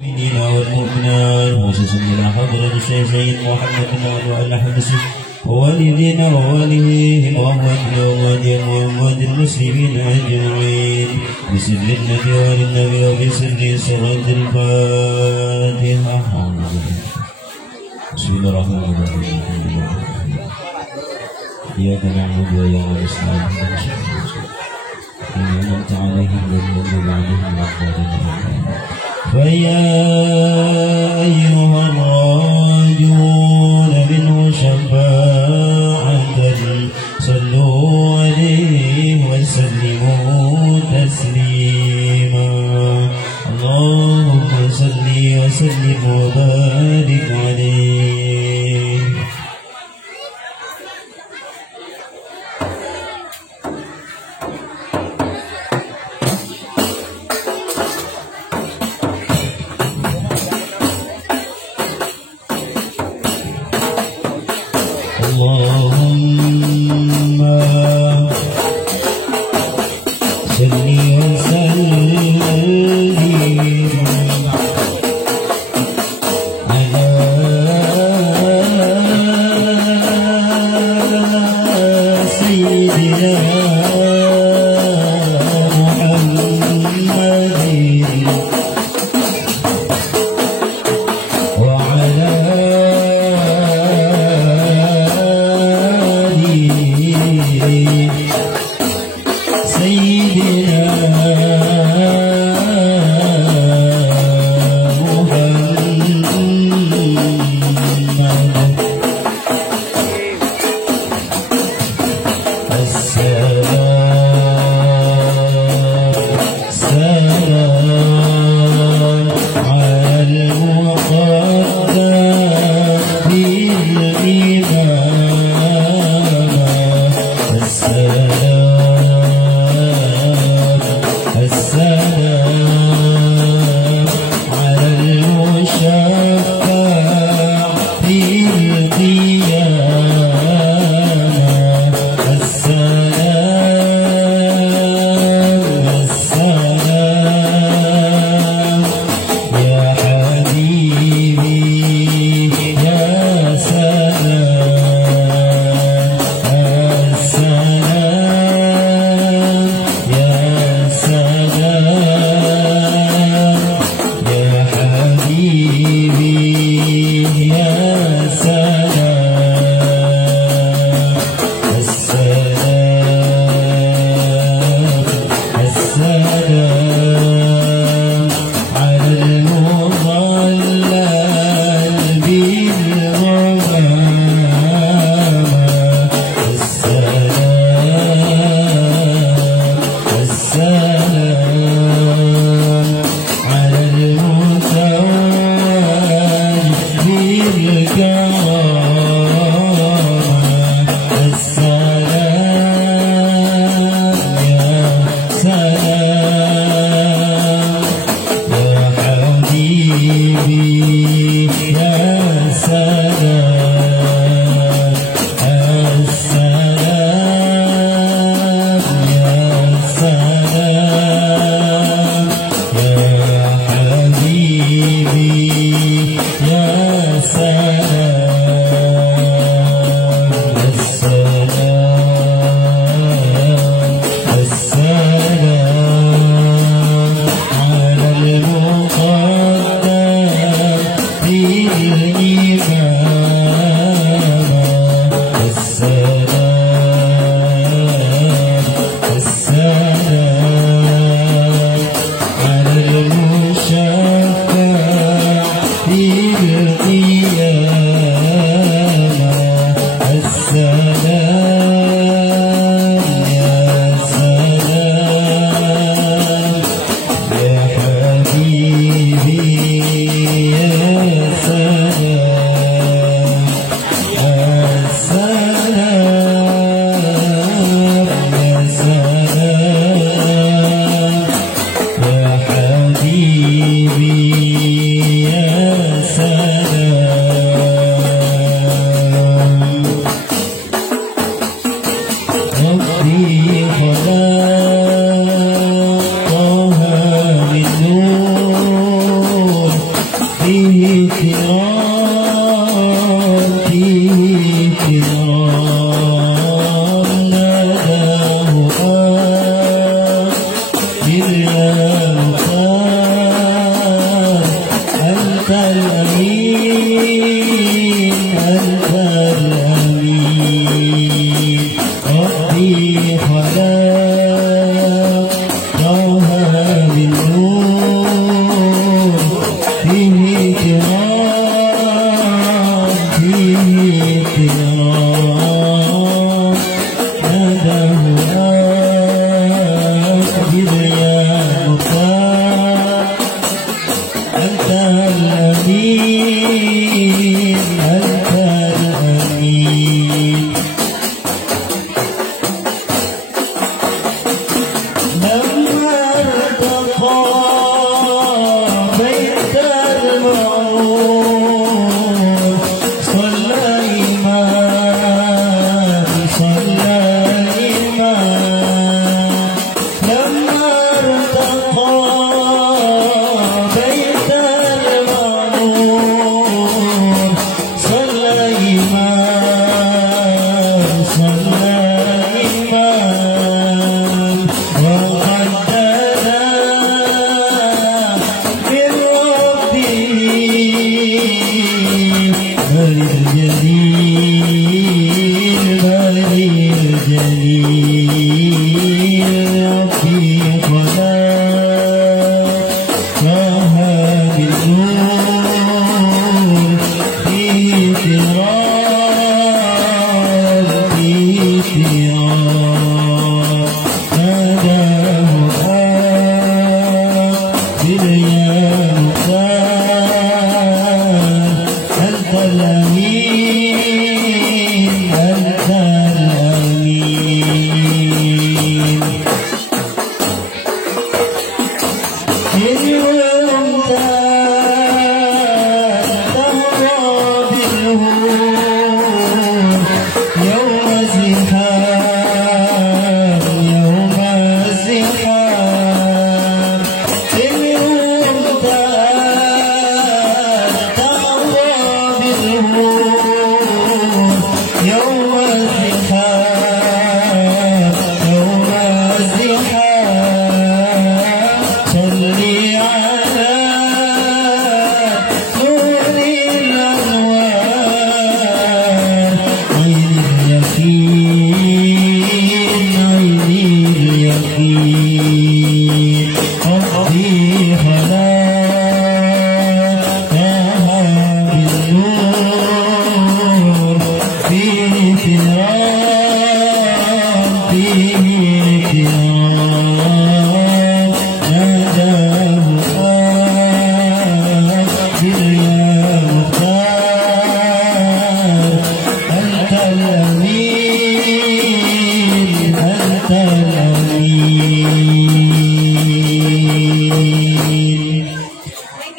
المؤمنين والمؤمنات خصوصا إلى حضرة الشيخين محمد وعلى حدثه ووالدين ووالديهم وأمواتهم وأموات المسلمين أجمعين بسر النبي والنبي وبسر سورة الفاتحة. بسم الله الرحمن الرحيم. إياك نعبد وإياك نستعين أنعمت عليهم غير المغضوب عليهم ولا الضالين. فيا أيها الراجون منه شفاعة صلوا عليه وسلموا تسليما. اللهم صل وسلم وبارك عليه. اللهم صل وسلم على سيدنا محمد وعلى السلام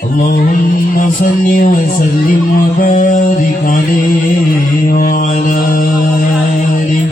اللهم صل وسلم وبارك عليه وعلى آله.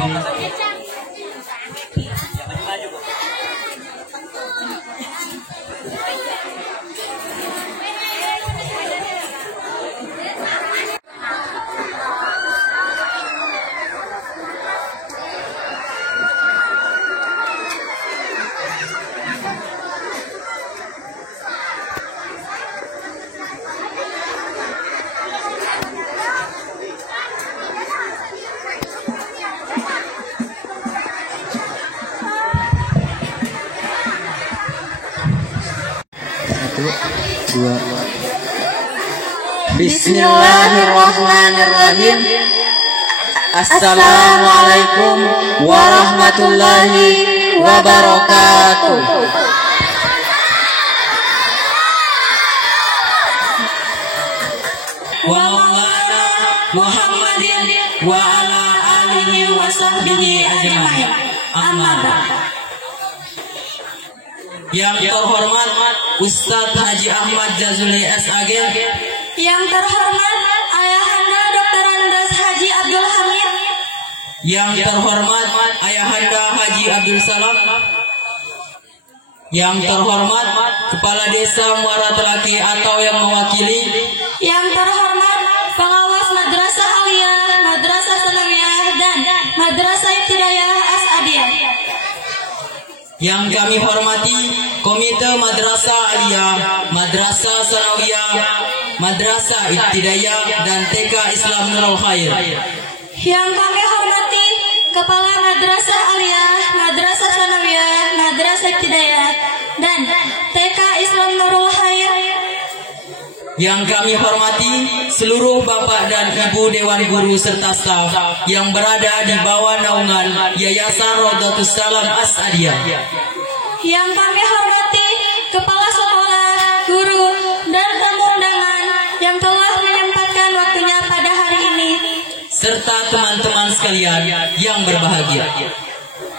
Bismillahirrahmanirrahim. Assalamualaikum warahmatullahi wabarakatuh. Wa maulana Muhammadin wa ala alihi wa sahbihi ajma'in. Amma ba'd. Yang terhormat Ustadz Haji Ahmad Jazuli SAG, yang terhormat Ayahanda Dr. Andes Haji Abdul Hamid, yang terhormat Ayahanda Haji Abdul Salam, yang terhormat Kepala Desa Muara Telaki atau yang mewakili, yang terhormat pengawas Madrasah Aliyah, Madrasah Sanawiyah dan Madrasah Ibtidaiyah As-Adiyah, yang kami hormati Komite Madrasah Aliyah, Madrasah Sanawiyah, Madrasah Ibtidaiyah dan TK Islam Nurul Khair, yang kami hormati Kepala Madrasah Aliyah, Madrasah Sanawiyah, Madrasah Hidayat, dan TK Islam Nurul Khair. Yang kami hormati seluruh Bapak dan Ibu Dewan Guru serta staf yang berada di bawah naungan Yayasan Rodatus Salam As-Adiyah. Yang kami hormati Kepala Sekolah, Guru, dan tamu undangan yang telah menyempatkan waktunya pada hari ini, serta teman-teman sekalian yang berbahagia.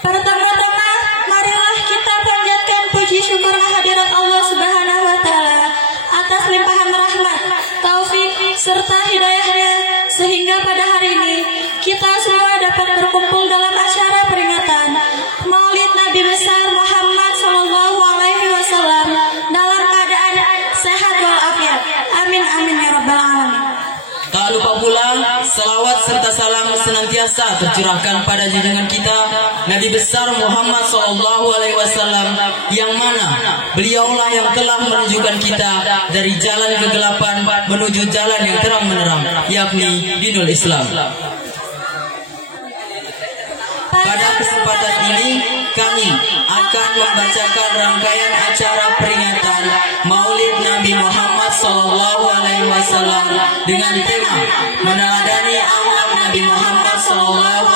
Pertama-tama, marilah kita panjatkan puji syukur kehadirat Allah Subhanahu wa Ta'ala atas limpahan rahmat, taufik, serta hidayahnya, sehingga pada hari ini kita semua dapat berkumpul dalam acara peringatan Maulid Nabi besar Muhammad Sallallahu Alaihi Wasallam dalam keadaan sehat walafiat. Amin amin ya rabbal alamin. Tak lupa pula salawat serta salam senantiasa tercurahkan pada junjungan kita Nabi besar Muhammad SAW, yang mana beliaulah yang telah menunjukkan kita dari jalan kegelapan menuju jalan yang terang menerang, yakni dinul Islam. Pada kesempatan ini kami akan membacakan rangkaian acara peringatan Maulid Nabi Muhammad SAW dengan tema meneladani akhlak Nabi Muhammad SAW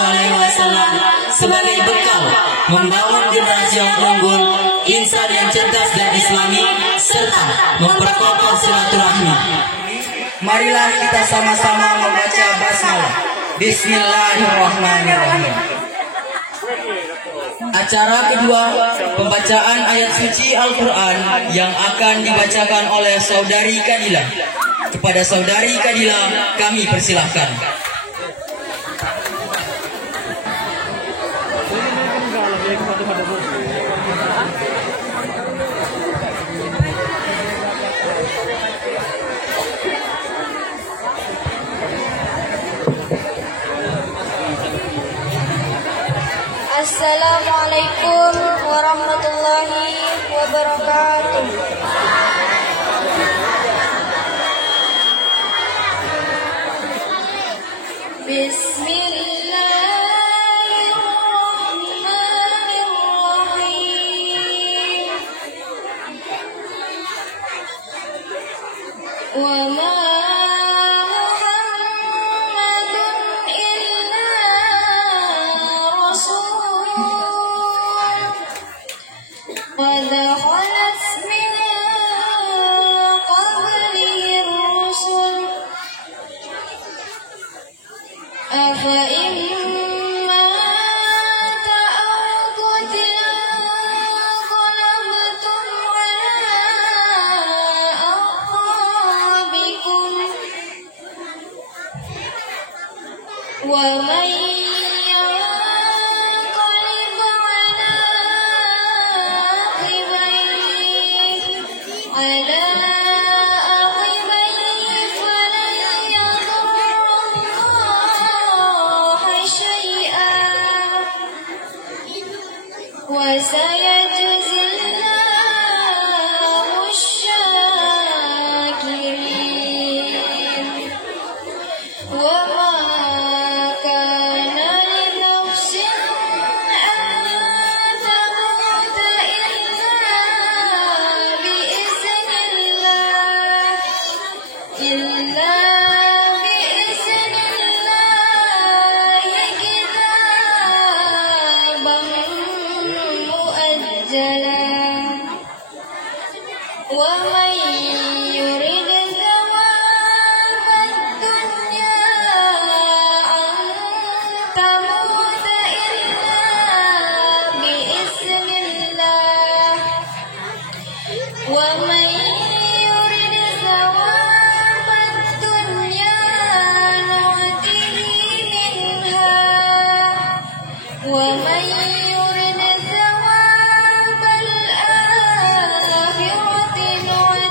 sebagai bekal membangun generasi yang unggul, insan yang cerdas dan islami, serta memperkokoh silaturahmi. Marilah kita sama-sama membaca basmalah. Bismillahirrahmanirrahim. Acara kedua, pembacaan ayat suci Al-Quran yang akan dibacakan oleh Saudari Kadila. Kepada Saudari Kadila kami persilahkan. Assalamualaikum warahmatullahi wabarakatuh. Bismillahirrahmanirrahim. Wa ma قد خلت من قبله الرسل أفإن مات أو قتل انقلبتم على أعقابكم ومن على عقبيه فلن يضر الله شيئا وسيجزي الله الشاكرين وما كان لنفس أن تموت إلا بإذن الله كتابا مؤجلا ومن يرد ثواب الدنيا أن تموت إلا بإذن الله ومن يرد ثواب الدنيا نؤته منها ومن يرد ثواب الآخرة نؤته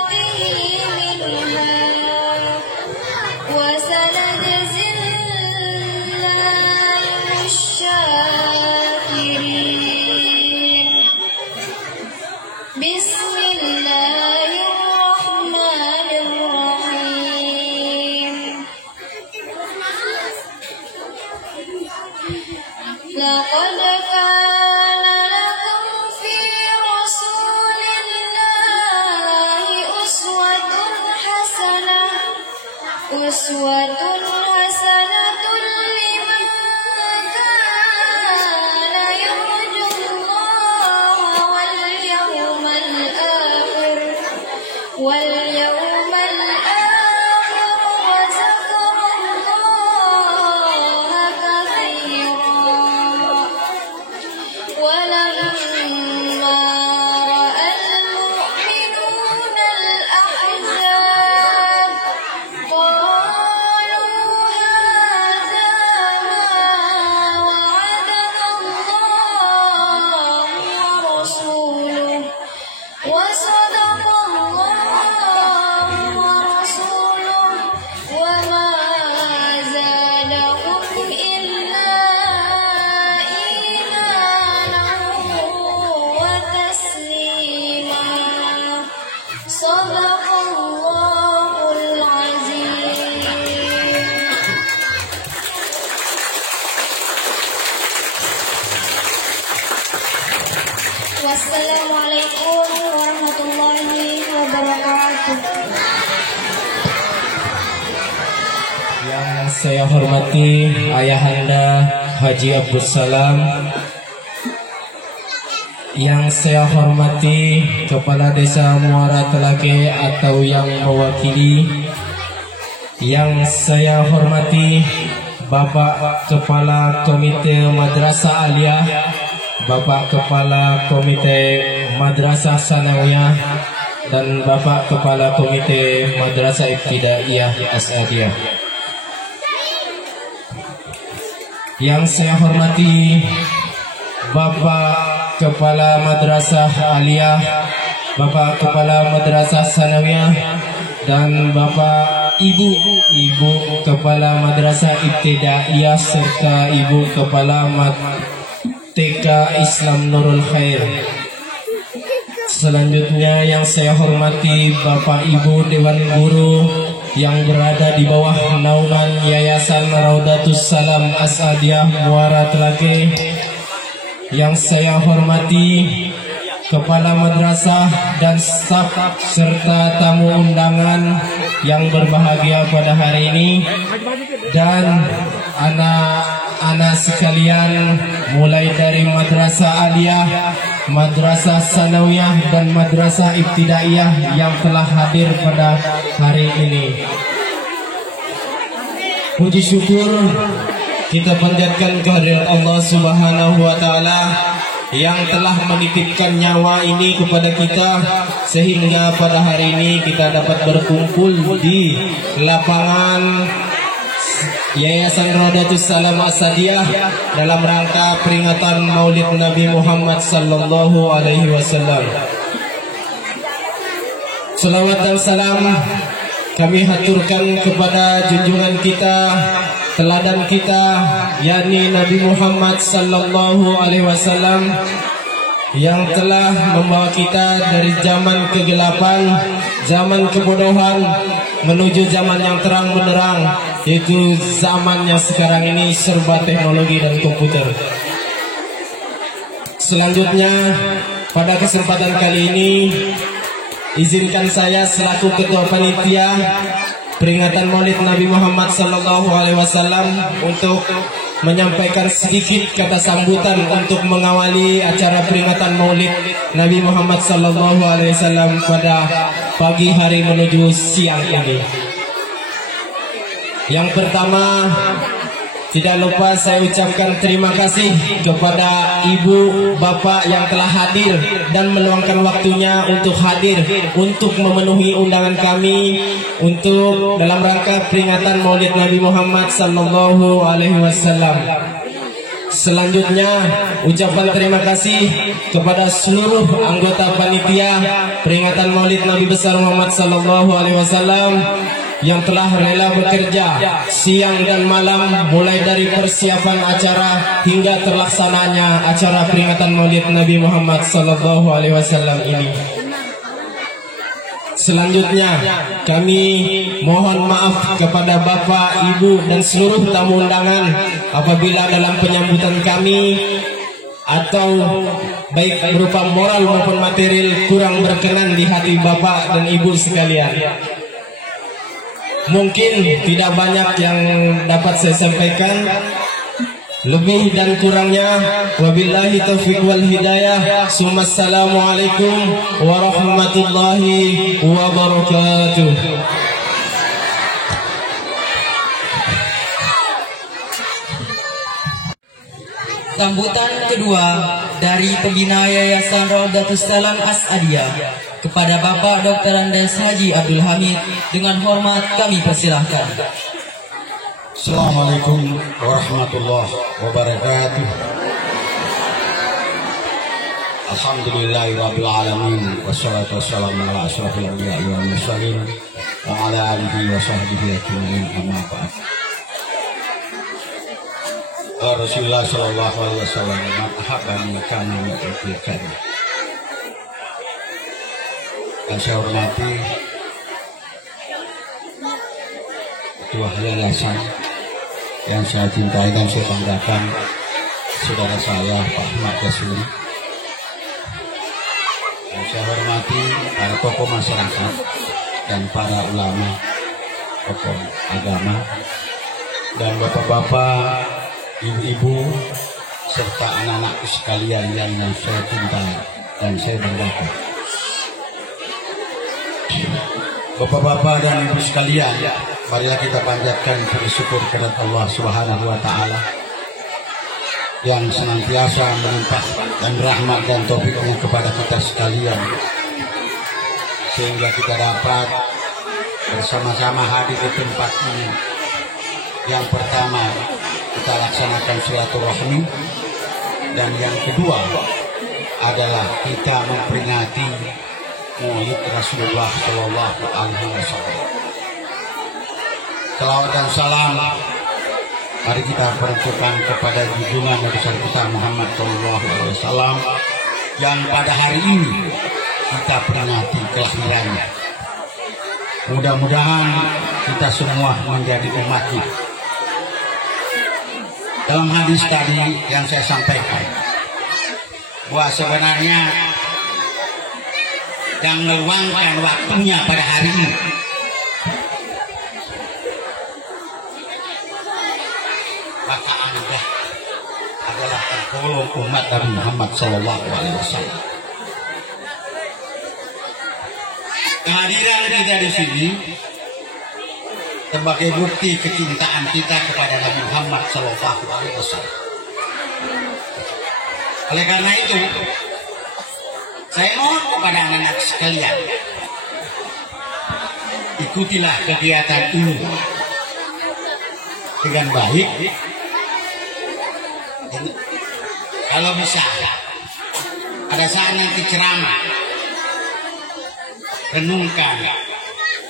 Wassalamualaikum warahmatullahi wabarakatuh. Yang saya hormati Ayahanda Haji Abdul Salam, yang saya hormati Kepala Desa Muara Telake atau yang mewakili, yang saya hormati Bapak Kepala Komite Madrasah Aliyah, Bapak Kepala Komite Madrasah Sanawiyah, dan Bapak Kepala Komite Madrasah Ibtidaiyah As'adiyah. Yang saya hormati Bapak Kepala Madrasah Aliyah, Bapak Kepala Madrasah Sanawiyah, dan Bapak Ibu Kepala Madrasah Ibtidaiyah serta Ibu Kepala TK Islam Nurul Khair. Selanjutnya yang saya hormati Bapak Ibu Dewan Guru yang berada di bawah naungan Yayasan Raudatus Salam As'adiyah Muara Telake. Yang saya hormati Kepala Madrasah dan staf serta tamu undangan yang berbahagia pada hari ini, dan anak-anak sekalian mulai dari Madrasah Aliyah, Madrasah Sanawiyah, dan Madrasah Ibtidaiyah yang telah hadir pada hari ini. Puji syukur kita panjatkan kehadirat Allah Subhanahu wa Ta'ala yang telah menitipkan nyawa ini kepada kita, sehingga pada hari ini kita dapat berkumpul di lapangan Yayasan Raudatus Salam As'adiyah dalam rangka peringatan Maulid Nabi Muhammad sallallahu alaihi wasallam. Salawat dan salam kami haturkan kepada junjungan kita, teladan kita, yakni Nabi Muhammad sallallahu alaihi wasallam, yang telah membawa kita dari zaman kegelapan, zaman kebodohan menuju zaman yang terang benderang, yaitu zamannya sekarang ini serba teknologi dan komputer. Selanjutnya pada kesempatan kali ini izinkan saya selaku ketua panitia peringatan Maulid Nabi Muhammad sallallahu alaihi wasallam untuk menyampaikan sedikit kata sambutan untuk mengawali acara peringatan Maulid Nabi Muhammad sallallahu alaihi wasallam pada pagi hari menuju siang ini. Yang pertama, tidak lupa saya ucapkan terima kasih kepada ibu bapak yang telah hadir dan meluangkan waktunya untuk hadir untuk memenuhi undangan kami untuk dalam rangka peringatan Maulid Nabi Muhammad sallallahu alaihi wasallam. Selanjutnya, ucapan terima kasih kepada seluruh anggota panitia peringatan Maulid Nabi besar Muhammad sallallahu alaihi wasallam yang telah rela bekerja siang dan malam mulai dari persiapan acara hingga terlaksananya acara peringatan Maulid Nabi Muhammad sallallahu alaihi wasallam ini. Selanjutnya, kami mohon maaf kepada Bapak, Ibu dan seluruh tamu undangan apabila dalam penyambutan kami atau baik berupa moral maupun material kurang berkenan di hati Bapak dan Ibu sekalian. Mungkin tidak banyak yang dapat saya sampaikan. Lebih dan kurangnya wabillahi taufiq wal hidayah. Assalamualaikum warahmatullahi wabarakatuh. Sambutan kedua dari pembina Yayasan Raudatus Salam As'adiyah kepada Bapak Dr. Andes Haji Abdul Hamid, dengan hormat kami persilahkan. Assalamualaikum warahmatullahi wabarakatuh. Alhamdulillahirabbil alamin, wassalatu wassalamu ala asyrafil anbiya'i wal mursalin wa ala alihi wa sahbihi ajma'in, amma ba'd. Rasulullah sallallahu alaihi wasallam man ahabba min kana mu'tikan. Yang saya hormati Ketua Yayasan, yang saya cintai dan saya banggakan, saudara saya Pak Ahmad Yasuri, hormati para tokoh masyarakat dan para ulama, tokoh agama, dan bapak-bapak, ibu-ibu, serta anak-anakku sekalian yang saya cintai dan saya banggakan. Bapak-bapak dan ibu sekalian, marilah kita panjatkan puji syukur kepada Allah Subhanahu wa taala yang senantiasa melimpahkan rahmat dan taufiknya kepada kita sekalian, sehingga kita dapat bersama-sama hadir di tempat ini. Yang pertama, kita laksanakan silaturahmi, dan yang kedua adalah kita memperingati Maulid Rasulullah Shallallahu Alaihi Wasallam. Salawat dan salam mari kita peruntukkan kepada junjungan Nabi kita Muhammad Shallallahu Alaihi Wasallam yang pada hari ini kita peringati kelahirannya. Mudah-mudahan kita semua menjadi umatnya. Dalam hadis tadi yang saya sampaikan, bahwa sebenarnya yang meluangkan waktunya pada hari ini maka Anda adalah tergolong umat Nabi Muhammad Sallallahu Alaihi Wasallam. Kehadiran kita di sini sebagai bukti kecintaan kita kepada Nabi Muhammad Sallallahu Alaihi Wasallam. Oleh karena itu, saya mohon kepada anak-anak sekalian, ikutilah kegiatan ini dengan baik. Kalau bisa, pada saat nanti ceramah, renungkan,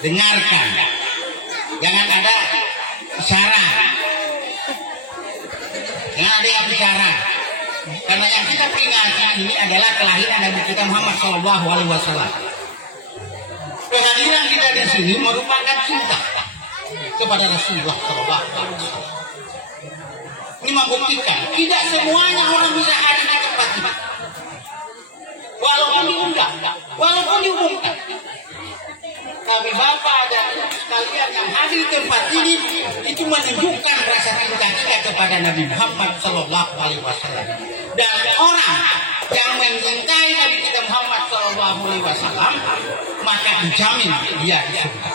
dengarkan, jangan ada bicara, jangan ada yang bicara. Karena yang kita peringati ini adalah kelahiran Nabi kita Muhammad Shallallahu Alaihi Wasallam. Kehadiran kita di sini merupakan cinta kepada Rasulullah Shallallahu Alaihi Wasallam. Ini membuktikan tidak semuanya orang bisa hadir di tempat ini, walaupun diundang, walaupun diumumkan. Tapi Bapak dan sekalian yang hadir di tempat ini itu menunjukkan rasa cinta kita kepada Nabi Muhammad Shallallahu Alaihi Wasallam. Dan orang yang mencintai Nabi kita Muhammad Shallallahu Alaihi Wasallam maka dijamin dia di surga.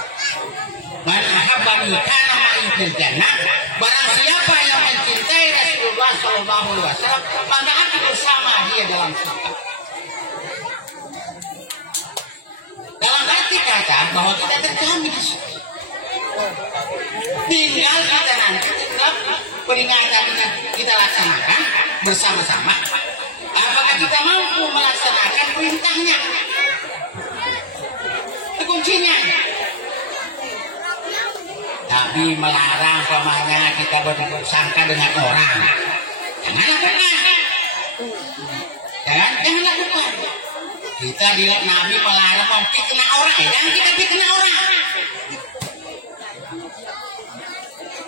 Man ahabbani kana ma'i fil jannah. Barang siapa yang mencintai Rasulullah Shallallahu Alaihi Wasallam maka aku bersama dia dalam surga. Dalam arti kata bahwa kita terjamin di situ. Tinggal kita nanti tetap peringatan kita laksanakan bersama-sama. Apakah kita mampu melaksanakan perintahnya? Itu kuncinya. Tapi melarang pamanya kita bersangka dengan orang. Jangan lakukan. Jangan lakukan. Kita dilihat Nabi melarang memfitnah orang, jangan kita fitnah orang.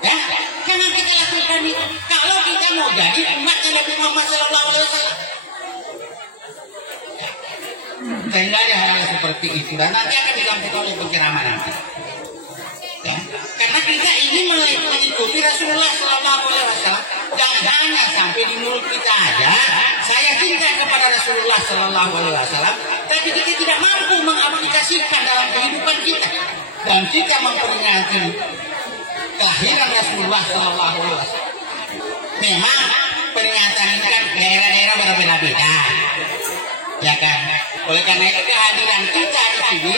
Ya, jangan kita lakukan itu. Kalau kita mau jadi umat Nabi Muhammad Sallallahu Alaihi Wasallam, sehingga ada hal seperti itu dan nanti akan dilakukan oleh penceramah nanti. Ya, karena kita ini mengikuti Rasulullah Sallallahu Alaihi Wasallam. Jangan hanya sampai di mulut kita aja saya cinta kepada Rasulullah Sallallahu Alaihi Wasallam, tapi kita tidak mampu mengaplikasikan dalam kehidupan kita dan kita memperingati kelahiran Rasulullah Sallallahu Alaihi Wasallam. Memang peringatan ini kan daerah-daerah berbeda-beda, ya kan? Oleh karena itu kehadiran kita di sini,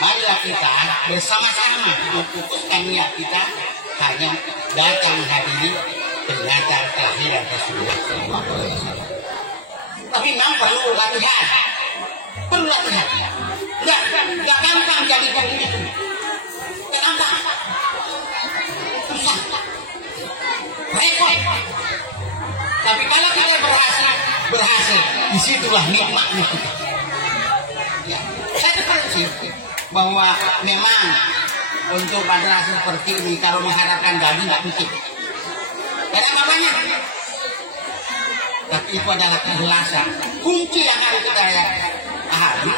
marilah kita bersama-sama memutuskan niat kita hanya datang menghadiri peringatan kelahiran Rasulullah Sallallahu Alaihi Wasallam. Tapi memang perlu latihan, perlu latihan. Nggak gampang jadi begitu. Kenapa? Susah, repot. Tapi kalau kita berhasil, disitulah nikmatnya kita. Ya, saya berprinsip bahwa memang untuk madrasah seperti ini kalau mengharapkan gaji nggak mungkin. Karena namanya. Tapi itu adalah keikhlasan. Kunci yang harus kita pahami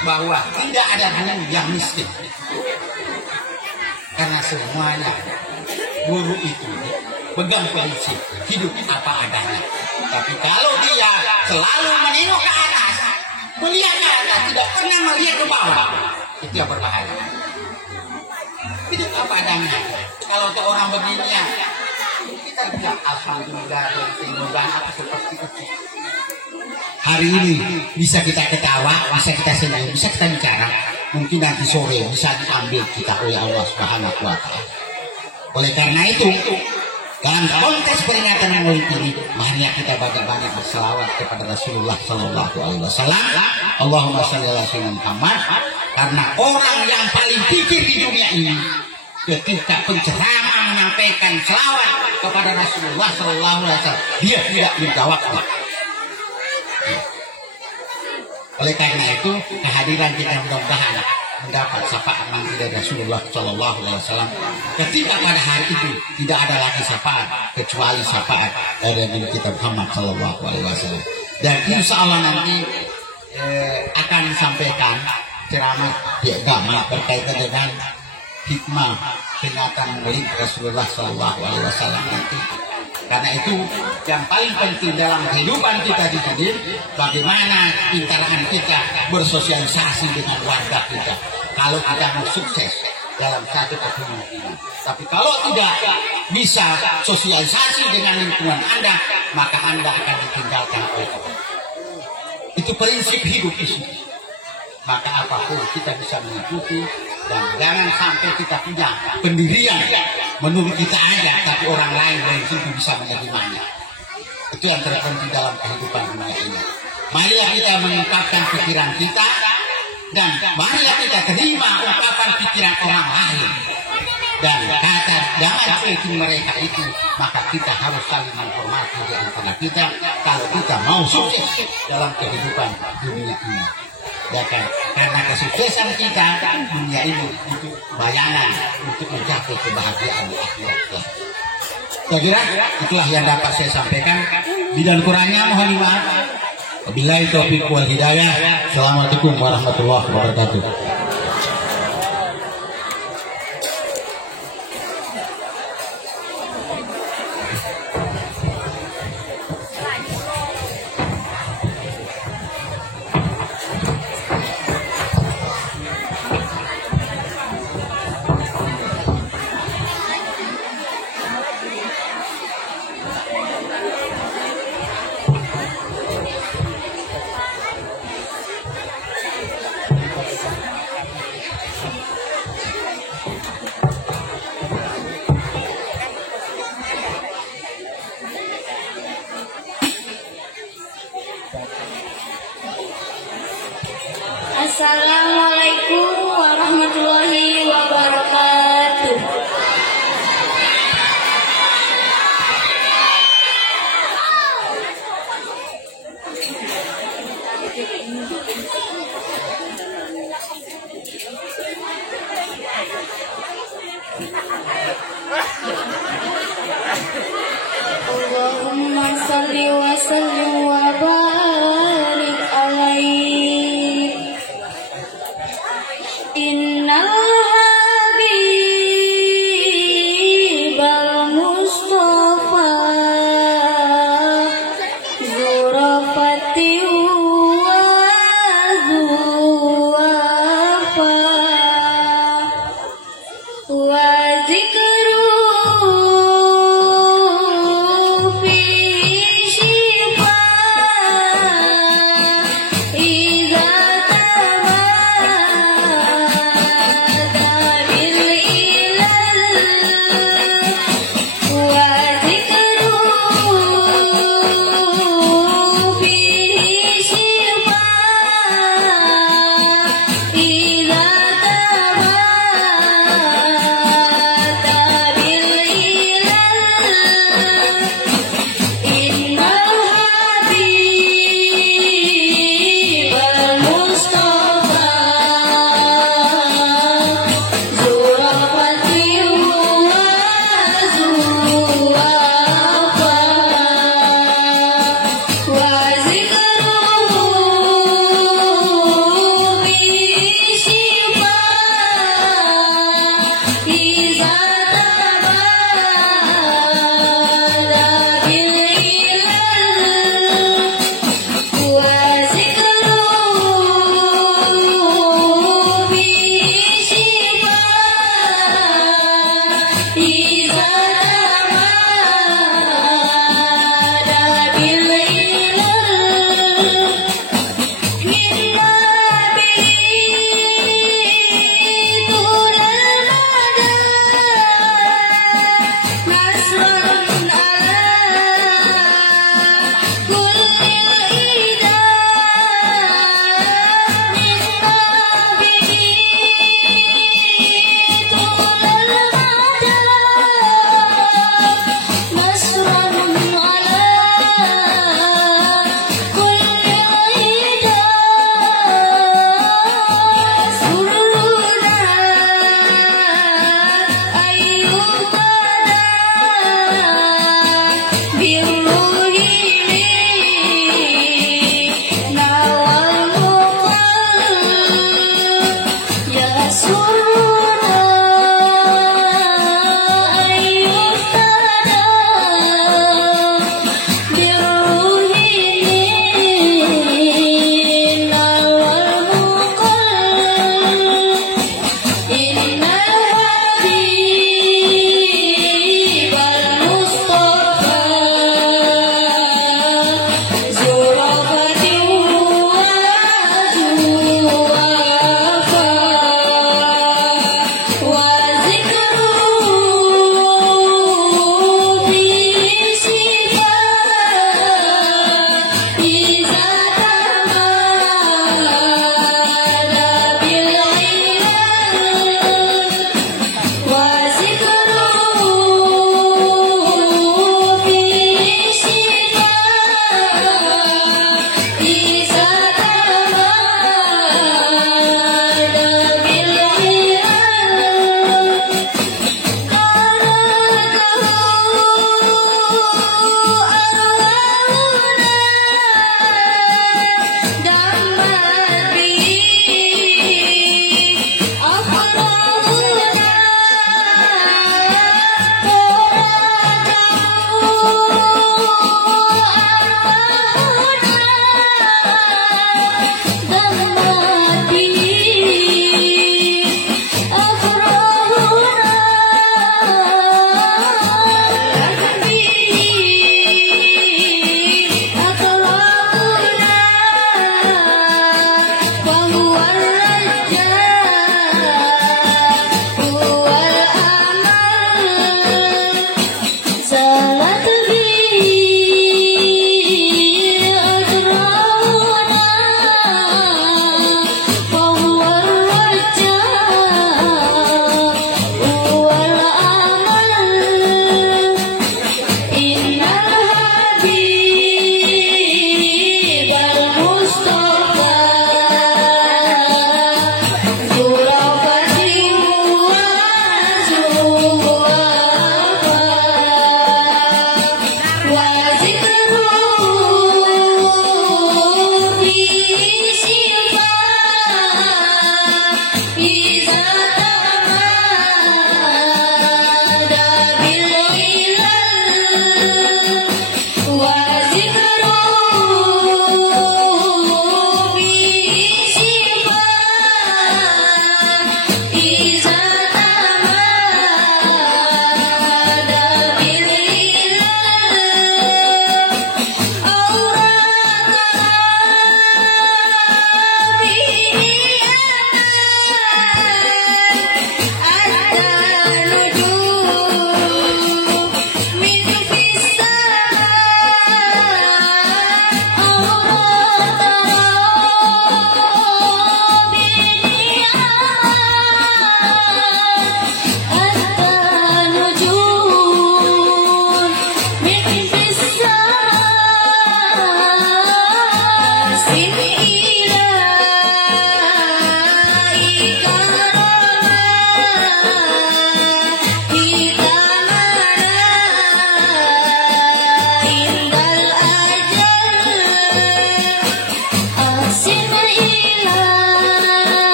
bahwa tidak ada guru yang miskin. Karena semuanya guru itu pegang prinsip hidup apa adanya. Tapi kalau dia selalu menengok ke atas, melihat ke atas, tidak pernah melihat ke bawah, itu yang berbahaya. Hidup apa adanya. Kalau untuk orang begini ya, kita bilang alhamdulillah dan semoga aku seperti itu. Hari ini bisa kita ketawa, bisa kita senyum, bisa kita bicara. Mungkin nanti sore bisa diambil kita oleh Allah Subhanahu wa Ta'ala. Oleh karena itu, dalam konteks peringatan Maulid ini, mari kita banyak-banyak berselawat kepada Rasulullah Sallallahu Alaihi Wasallam. Allahumma shalli ala sayyidina Muhammad. Karena orang yang paling pikir di dunia ini, ketika penceramah menyampaikan selawat kepada Rasulullah Sallallahu Alaihi Wasallam, dia tidak menjawabnya. Oleh karena itu, kehadiran kita mudah-mudahan mendapat syafaat dari Rasulullah Sallallahu Alaihi Wasallam. Ketika pada hari itu tidak ada lagi syafaat kecuali syafaat dari Nabi kita Muhammad Sallallahu Alaihi Wasallam. Dan insya Allah nanti akan disampaikan ceramah di agama berkaitan dengan hikmah peringatan Maulid Rasulullah Sallallahu Alaihi Wasallam nanti. Karena itu yang paling penting dalam kehidupan kita di sini, bagaimana interaksi kita bersosialisasi dengan warga kita. Kalau kita mau sukses dalam satu komunitas ini, tapi kalau tidak bisa sosialisasi dengan lingkungan Anda, maka Anda akan ditinggalkan oleh orang. Itu prinsip hidup di sini. Maka apapun kita bisa mengikuti dan jangan sampai kita punya pendirian menurut kita aja, tapi orang lain dari situ bisa menerimanya. Itu yang terpenting dalam kehidupan dunia ini. Marilah kita mengungkapkan pikiran kita dan marilah kita terima ungkapan pikiran orang lain. Dan kata jangan cuekin mereka itu, maka kita harus saling menghormati di antara kita kalau kita mau sukses dalam kehidupan dunia ini. Ya kan? Karena kesuksesan kita dunia ini itu bayangan untuk mencapai kebahagiaan di akhirat. Saya kira itulah yang dapat saya sampaikan. Bila kurangnya mohon maaf. Wabillahi taufiq wal hidayah. Assalamualaikum warahmatullahi wabarakatuh. Assalamualaikum warahmatullahi wabarakatuh. Allahumma salli wa sallim wa barik alaihi. Innal habibal mustafa zurafati wa zuwafa wa zikru fi shifa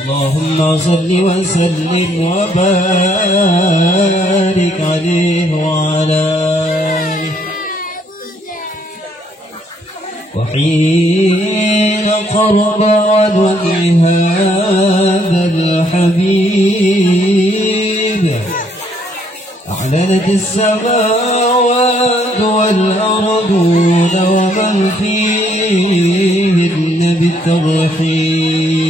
اللهم صل وسلم وبارك عليه وعلى آله. وحين قرب وجه هذا الحبيب أعلنت السماوات والأرضون ومن فيهن بالترحيب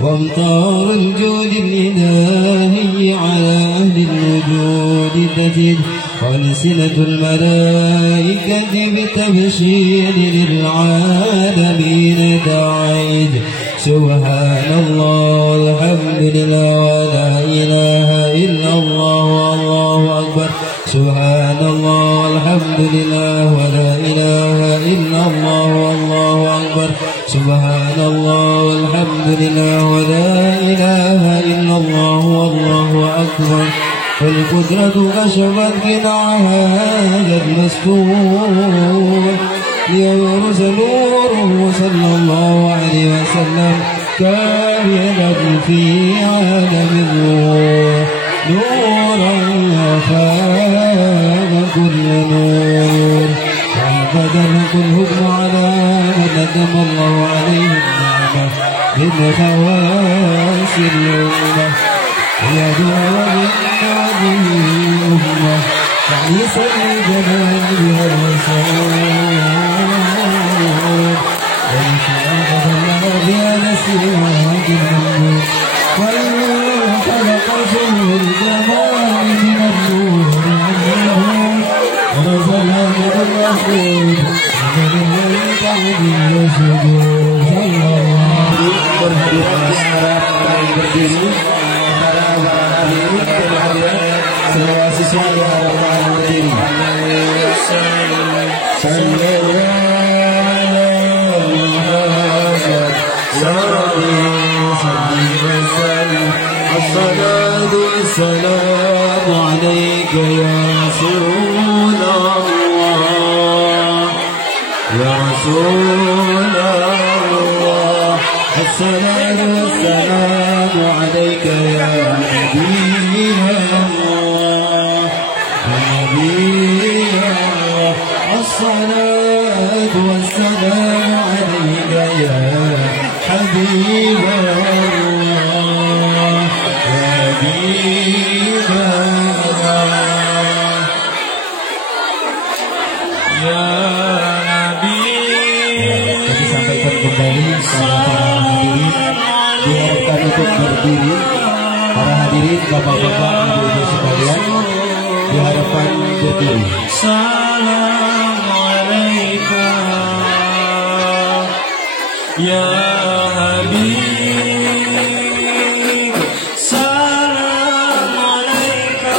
وامطار الجود الإلهي على أهل الوجود تجد وألسنة الملائكة بالتبشير للعالمين تعيد سبحان الله الحمد لله ولا إله إلا الله والله أكبر سبحان الله الحمد لله ولا إله إلا الله والله أكبر سبحان الله والحمد لله ولا إله إلا الله والله أكبر فالقدرة كشفت قطع هذا المستور ليبرز نوره صلى الله عليه وسلم كاملا في عالم الروح نورا فاق كل نور وعبدا كل حكم على من ندم الله عليه النعمة من خواص الأمة يدعو من هذه الأمة تعيس الجمال بها الرسول ويشاء الله بها نسيرات المنور وخلق شمه الجمال من النور والنور ونزل من الرسول ومن الكعب والسجود صلى الله عليه وسلم. Semua siswa yang berbahagia berdiri. Assalatu wassalamu alayka ya Rasulullah ya Rasulullah. Assalatu wassalamu alayka ya Nabiyyullah الصلاة والسلام عليك يا حبيب الله يا حبيب الله يا نبي. Kami sampaikan kembali kepada para hadirin diharapkan untuk berdiri. Para hadirin bapak-bapak ibu-ibu sekalian diharapkan berdiri. Ya Habib, salam alaika,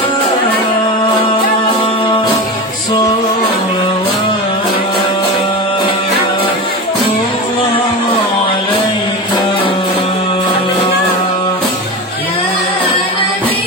salawatullah alaika. Ya Nabi,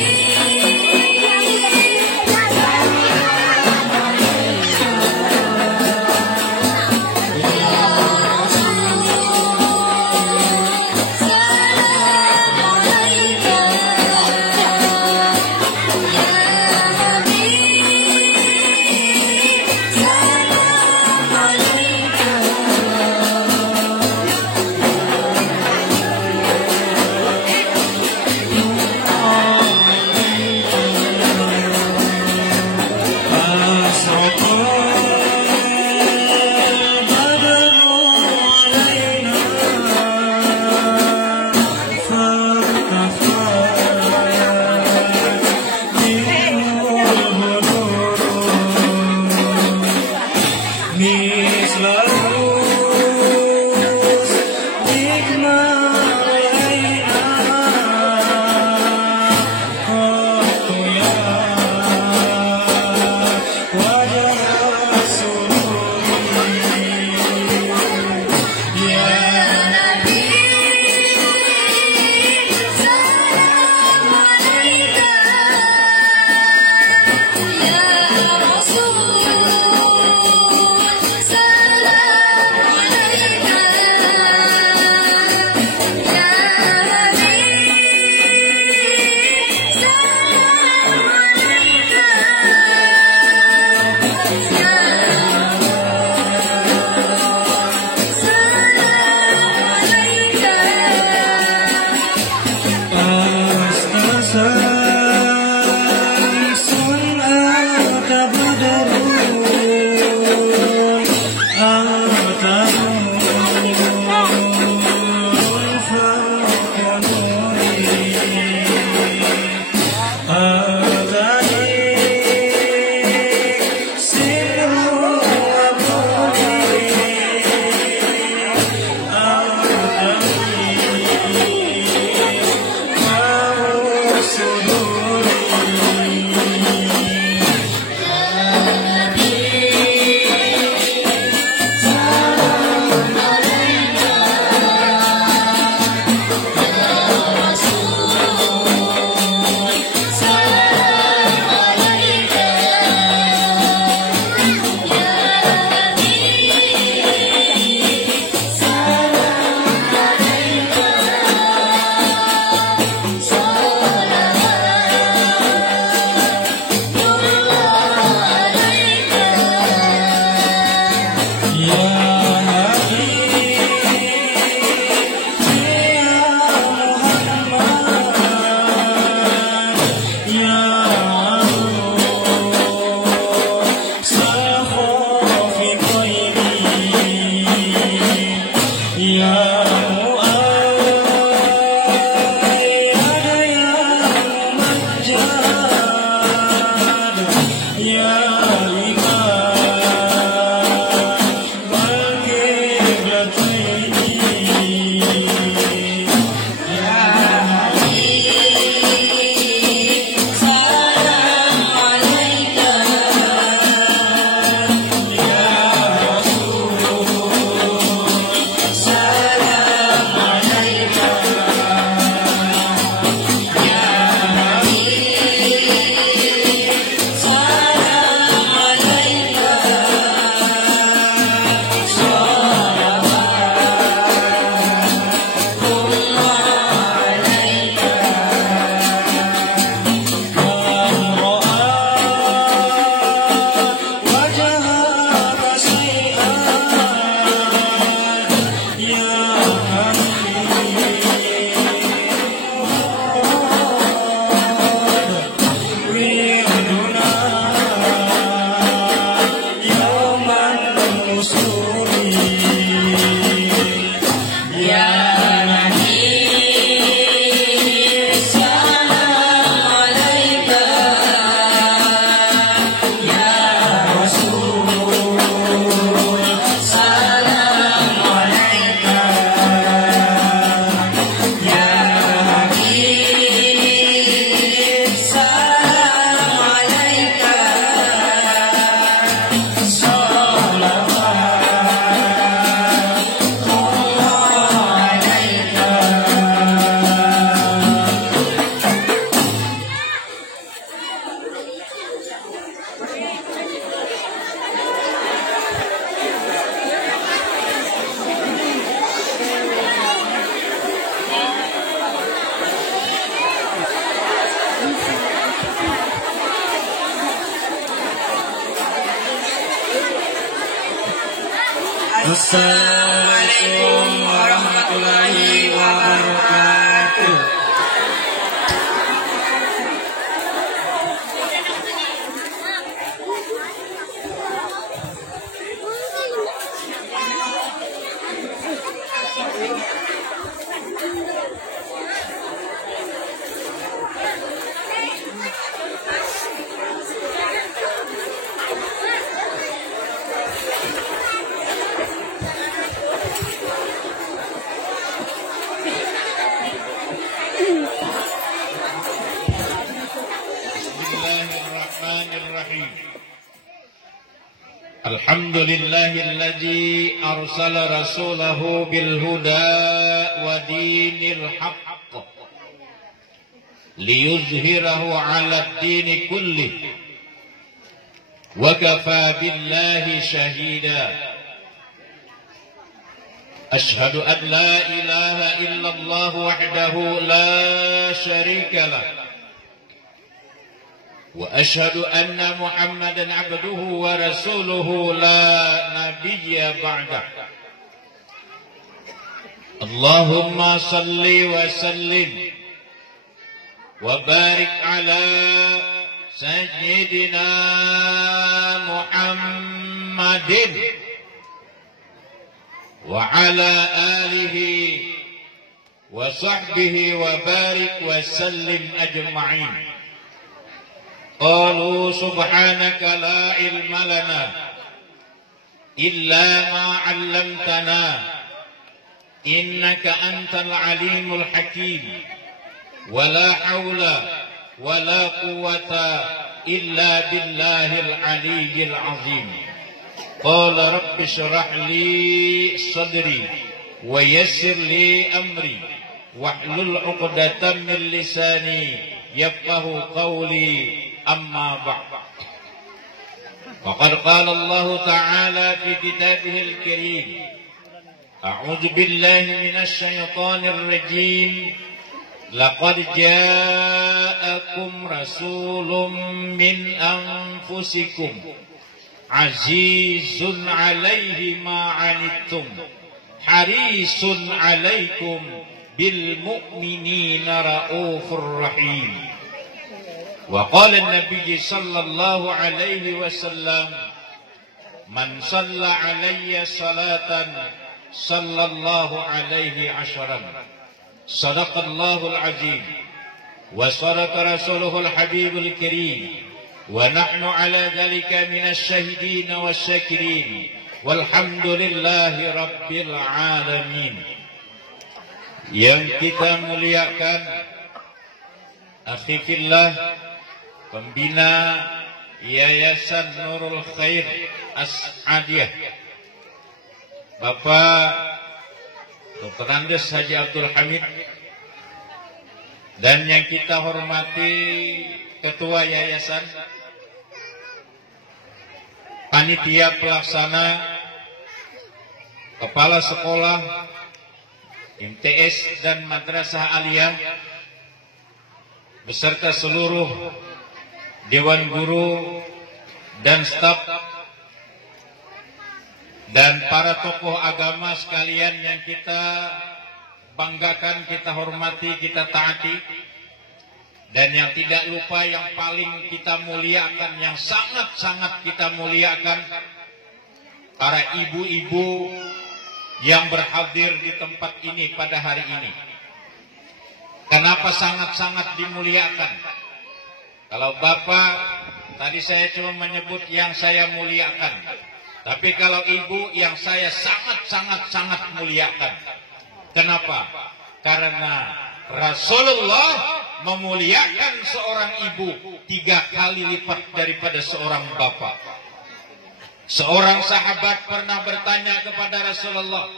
Assalamualaikum warahmatullahi wabarakatuh. Bismillahirrahmanirrahim. Alhamdulillahilladzi arsala rasulahu bil huda wa dinil haqq liyuzhirahu 'alad dini kullih wa kafa billahi shahida. Ashhadu an la ilaha illallah wahdahu la syarika lah wa ashhadu anna Muhammadan abduhu wa rasuluhu la nabiyya ba'dah. Allahumma salli wa sallim wa barik ala sayyidina Muhammadin wa ala alihi wa sahbihi wa barik wa sallim ajma'in. Qalu subhanaka la ilma lana illa ma 'allamtana innaka antal alimul hakim wa la haula wa la quwwata illa billahil aliyyil azim. Qala rabbi shrah li sadri wa yassir li amri wahlul 'uqdatam min lisani yafqahu qawli. أما بعد فقد قال الله تعالى في كتابه الكريم أعوذ بالله من الشيطان الرجيم لقد جاءكم رسول من أنفسكم عزيز عليه ما عنتم حريص عليكم بالمؤمنين رؤوف رحيم. وقال النبي صلى الله عليه وسلم من صلى علي صلاة صلى الله عليه عشرا. صدق الله العظيم وصدق رسوله الحبيب الكريم ونحن على ذلك من الشاهدين والشاكرين والحمد لله رب العالمين. Yang kita muliakan akhi fillah, pembina Yayasan Nurul Khair As-Adiyah, Bapak Dr. Andes Haji Abdul Hamid, dan yang kita hormati Ketua Yayasan, Panitia Pelaksana, Kepala Sekolah, MTS dan Madrasah Aliyah, beserta seluruh Dewan Guru dan staf dan para tokoh agama sekalian yang kita banggakan, kita hormati, kita taati, dan yang tidak lupa yang paling kita muliakan, yang sangat-sangat kita muliakan, para ibu-ibu yang berhadir di tempat ini pada hari ini. Kenapa sangat-sangat dimuliakan? Kalau Bapak, tadi saya cuma menyebut yang saya muliakan. Tapi kalau Ibu, yang saya sangat-sangat muliakan. Kenapa? Karena Rasulullah memuliakan seorang ibu 3 kali lipat daripada seorang bapak. Seorang sahabat pernah bertanya kepada Rasulullah,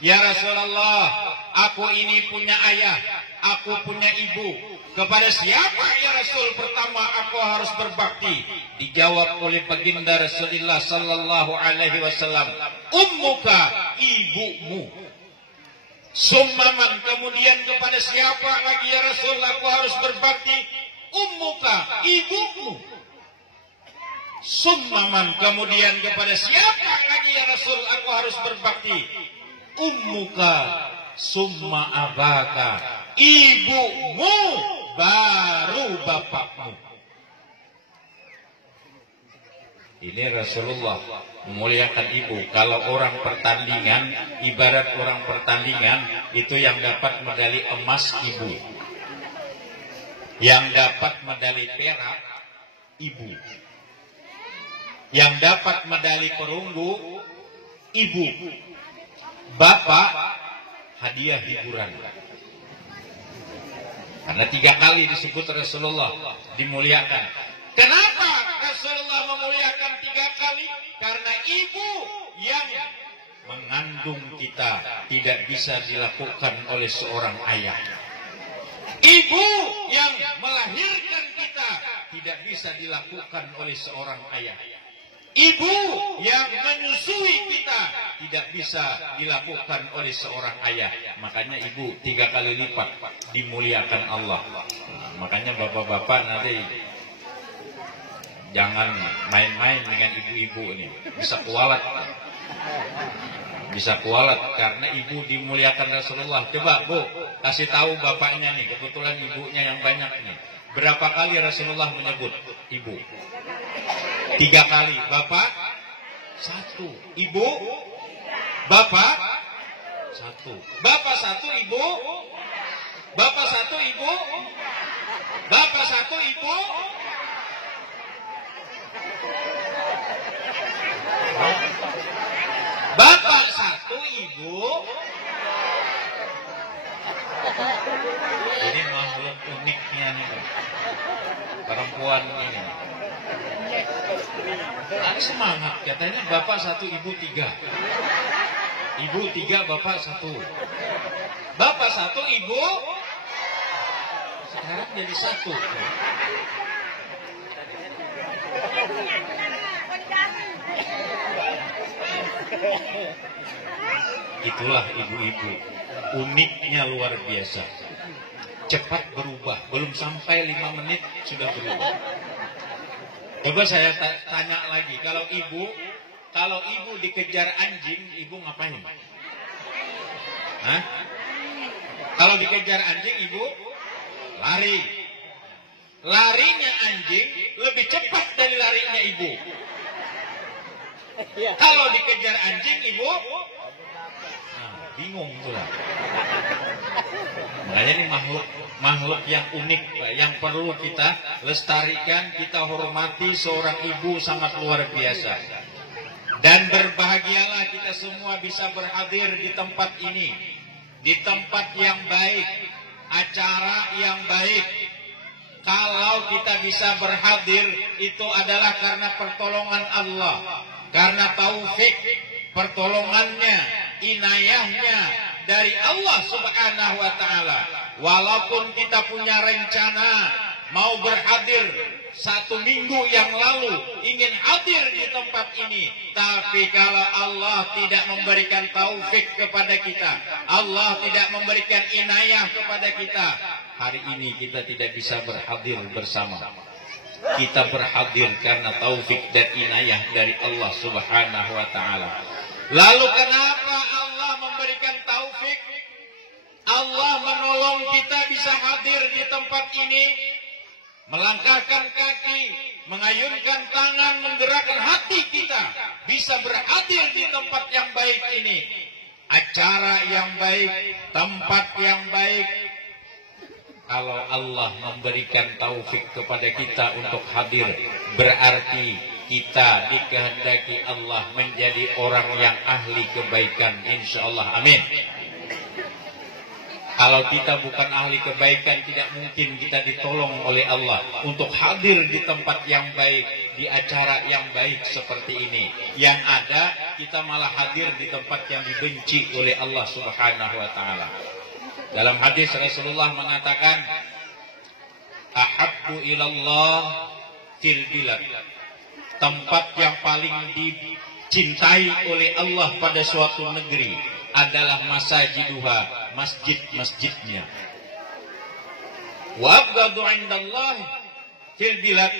"Ya Rasulullah, aku ini punya ayah, aku punya ibu. Kepada siapa ya Rasul pertama aku harus berbakti?" Dijawab oleh baginda Rasulullah sallallahu alaihi wasallam, "Ummuka, ibumu." Summaman, kemudian kepada siapa lagi ya Rasul aku harus berbakti? Ummuka, ibumu. Summaman, kemudian kepada siapa lagi ya Rasul aku harus berbakti? Ummuka summa abaka, ibumu baru bapakmu. Ini Rasulullah memuliakan ibu. Kalau orang pertandingan, ibarat orang pertandingan itu yang dapat medali emas ibu, yang dapat medali perak ibu, yang dapat medali perunggu ibu, bapak hadiah hiburan. Karena 3 kali disebut Rasulullah dimuliakan. Kenapa Rasulullah memuliakan 3 kali? Karena ibu yang mengandung kita tidak bisa dilakukan oleh seorang ayah. Ibu yang melahirkan kita tidak bisa dilakukan oleh seorang ayah. Ibu yang menyusui kita tidak bisa dilakukan oleh seorang ayah. Makanya ibu 3 kali lipat dimuliakan Allah. Makanya bapak-bapak nanti jangan main-main dengan ibu-ibu ini. Bisa kualat. Bisa kualat karena ibu dimuliakan Rasulullah. Coba Bu, kasih tahu bapaknya nih. Kebetulan ibunya yang banyak nih. Berapa kali Rasulullah menyebut ibu? 3 kali. Bapak 1. Ibu? Bapak 1. Bapak 1, ibu? Bapak 1, ibu? Bapak 1, ibu? Bapak 1, ibu. Ini makhluk uniknya nih, perempuan ini. Ada semangat katanya bapak 1, ibu 3. Ibu 3, bapak 1. Bapak 1, ibu. Sekarang jadi 1. Itulah ibu-ibu, uniknya luar biasa. Cepat berubah, belum sampai 5 menit sudah berubah. Coba saya tanya lagi, kalau ibu dikejar anjing, ibu ngapain? Hah? Kalau dikejar anjing, ibu lari. Larinya anjing lebih cepat dari larinya ibu. Kalau dikejar anjing, ibu bingung tuh lah. Makanya ini makhluk yang unik, yang perlu kita lestarikan, kita hormati. Seorang ibu sangat luar biasa. Dan berbahagialah kita semua bisa berhadir di tempat ini, di tempat yang baik, acara yang baik. Kalau kita bisa berhadir, itu adalah karena pertolongan Allah, karena taufik, pertolongannya, inayahnya dari Allah Subhanahu wa Ta'ala. Walaupun kita punya rencana mau berhadir 1 minggu yang lalu, ingin hadir di tempat ini, tapi kalau Allah tidak memberikan taufik kepada kita, Allah tidak memberikan inayah kepada kita, hari ini kita tidak bisa berhadir bersama. Kita berhadir karena taufik dan inayah dari Allah Subhanahu wa Ta'ala. Lalu kenapa Allah memberikan taufik? Allah menolong kita bisa hadir di tempat ini, melangkahkan kaki, mengayunkan tangan, menggerakkan hati kita, bisa berhadir di tempat yang baik ini. Acara yang baik, tempat yang baik. Kalau Allah memberikan taufik kepada kita untuk hadir, berarti kita dikehendaki Allah menjadi orang yang ahli kebaikan, insyaallah. Amin. Kalau kita bukan ahli kebaikan, tidak mungkin kita ditolong oleh Allah untuk hadir di tempat yang baik, di acara yang baik seperti ini. Yang ada, kita malah hadir di tempat yang dibenci oleh Allah Subhanahu wa Ta'ala. Dalam hadis Rasulullah mengatakan, ahabbu ilallah fil bilad. Tempat yang paling dicintai oleh Allah pada suatu negeri adalah masajiduha, masjid-masjidnya. Wa abghadu indallah fil bilad,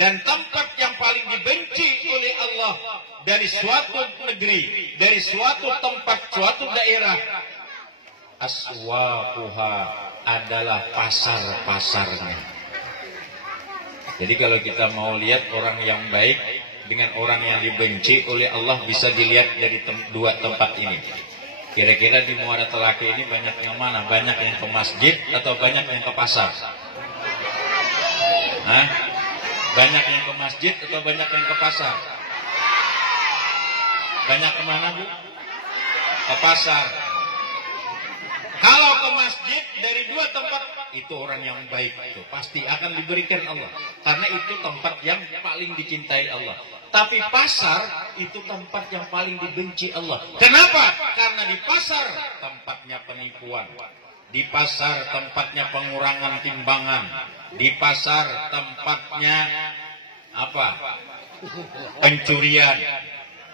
dan tempat yang paling dibenci oleh Allah dari suatu negeri, dari suatu tempat, suatu daerah, aswaquha adalah pasar-pasarnya. Jadi kalau kita mau lihat orang yang baik dengan orang yang dibenci oleh Allah bisa dilihat dari dua tempat ini. Kira-kira di Muara Telake ini banyak yang mana? Banyak yang ke masjid atau banyak yang ke pasar? Hah? Banyak yang ke masjid atau banyak yang ke pasar? Banyak kemana, Bu? Ke pasar. Kalau ke masjid dari dua tempat, itu orang yang baik itu pasti akan diberikan Allah. Karena itu tempat yang paling dicintai Allah. Tapi pasar itu tempat yang paling dibenci Allah. Kenapa? Karena di pasar tempatnya penipuan. Di pasar tempatnya pengurangan timbangan. Di pasar tempatnya apa? Pencurian,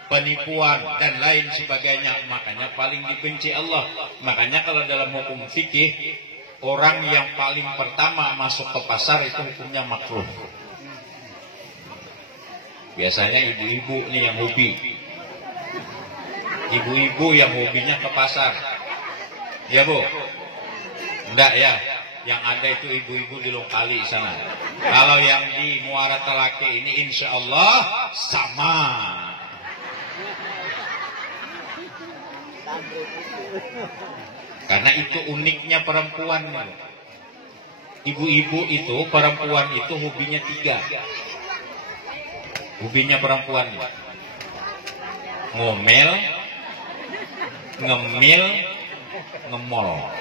penipuan dan lain sebagainya. Makanya paling dibenci Allah. Makanya kalau dalam hukum fikih, orang yang paling pertama masuk ke pasar itu hukumnya makruh. Biasanya ibu-ibu nih yang hobi. Ibu-ibu yang hobinya ke pasar. Ya, Bu? Enggak ya? Yang ada itu ibu-ibu di Lokali sana. Kalau yang di Muara Telake ini insya Allah sama. Karena itu uniknya perempuan. Ibu-ibu itu, perempuan itu hobinya 3. Hobinya perempuan: ngomel, ngemil, ngemol.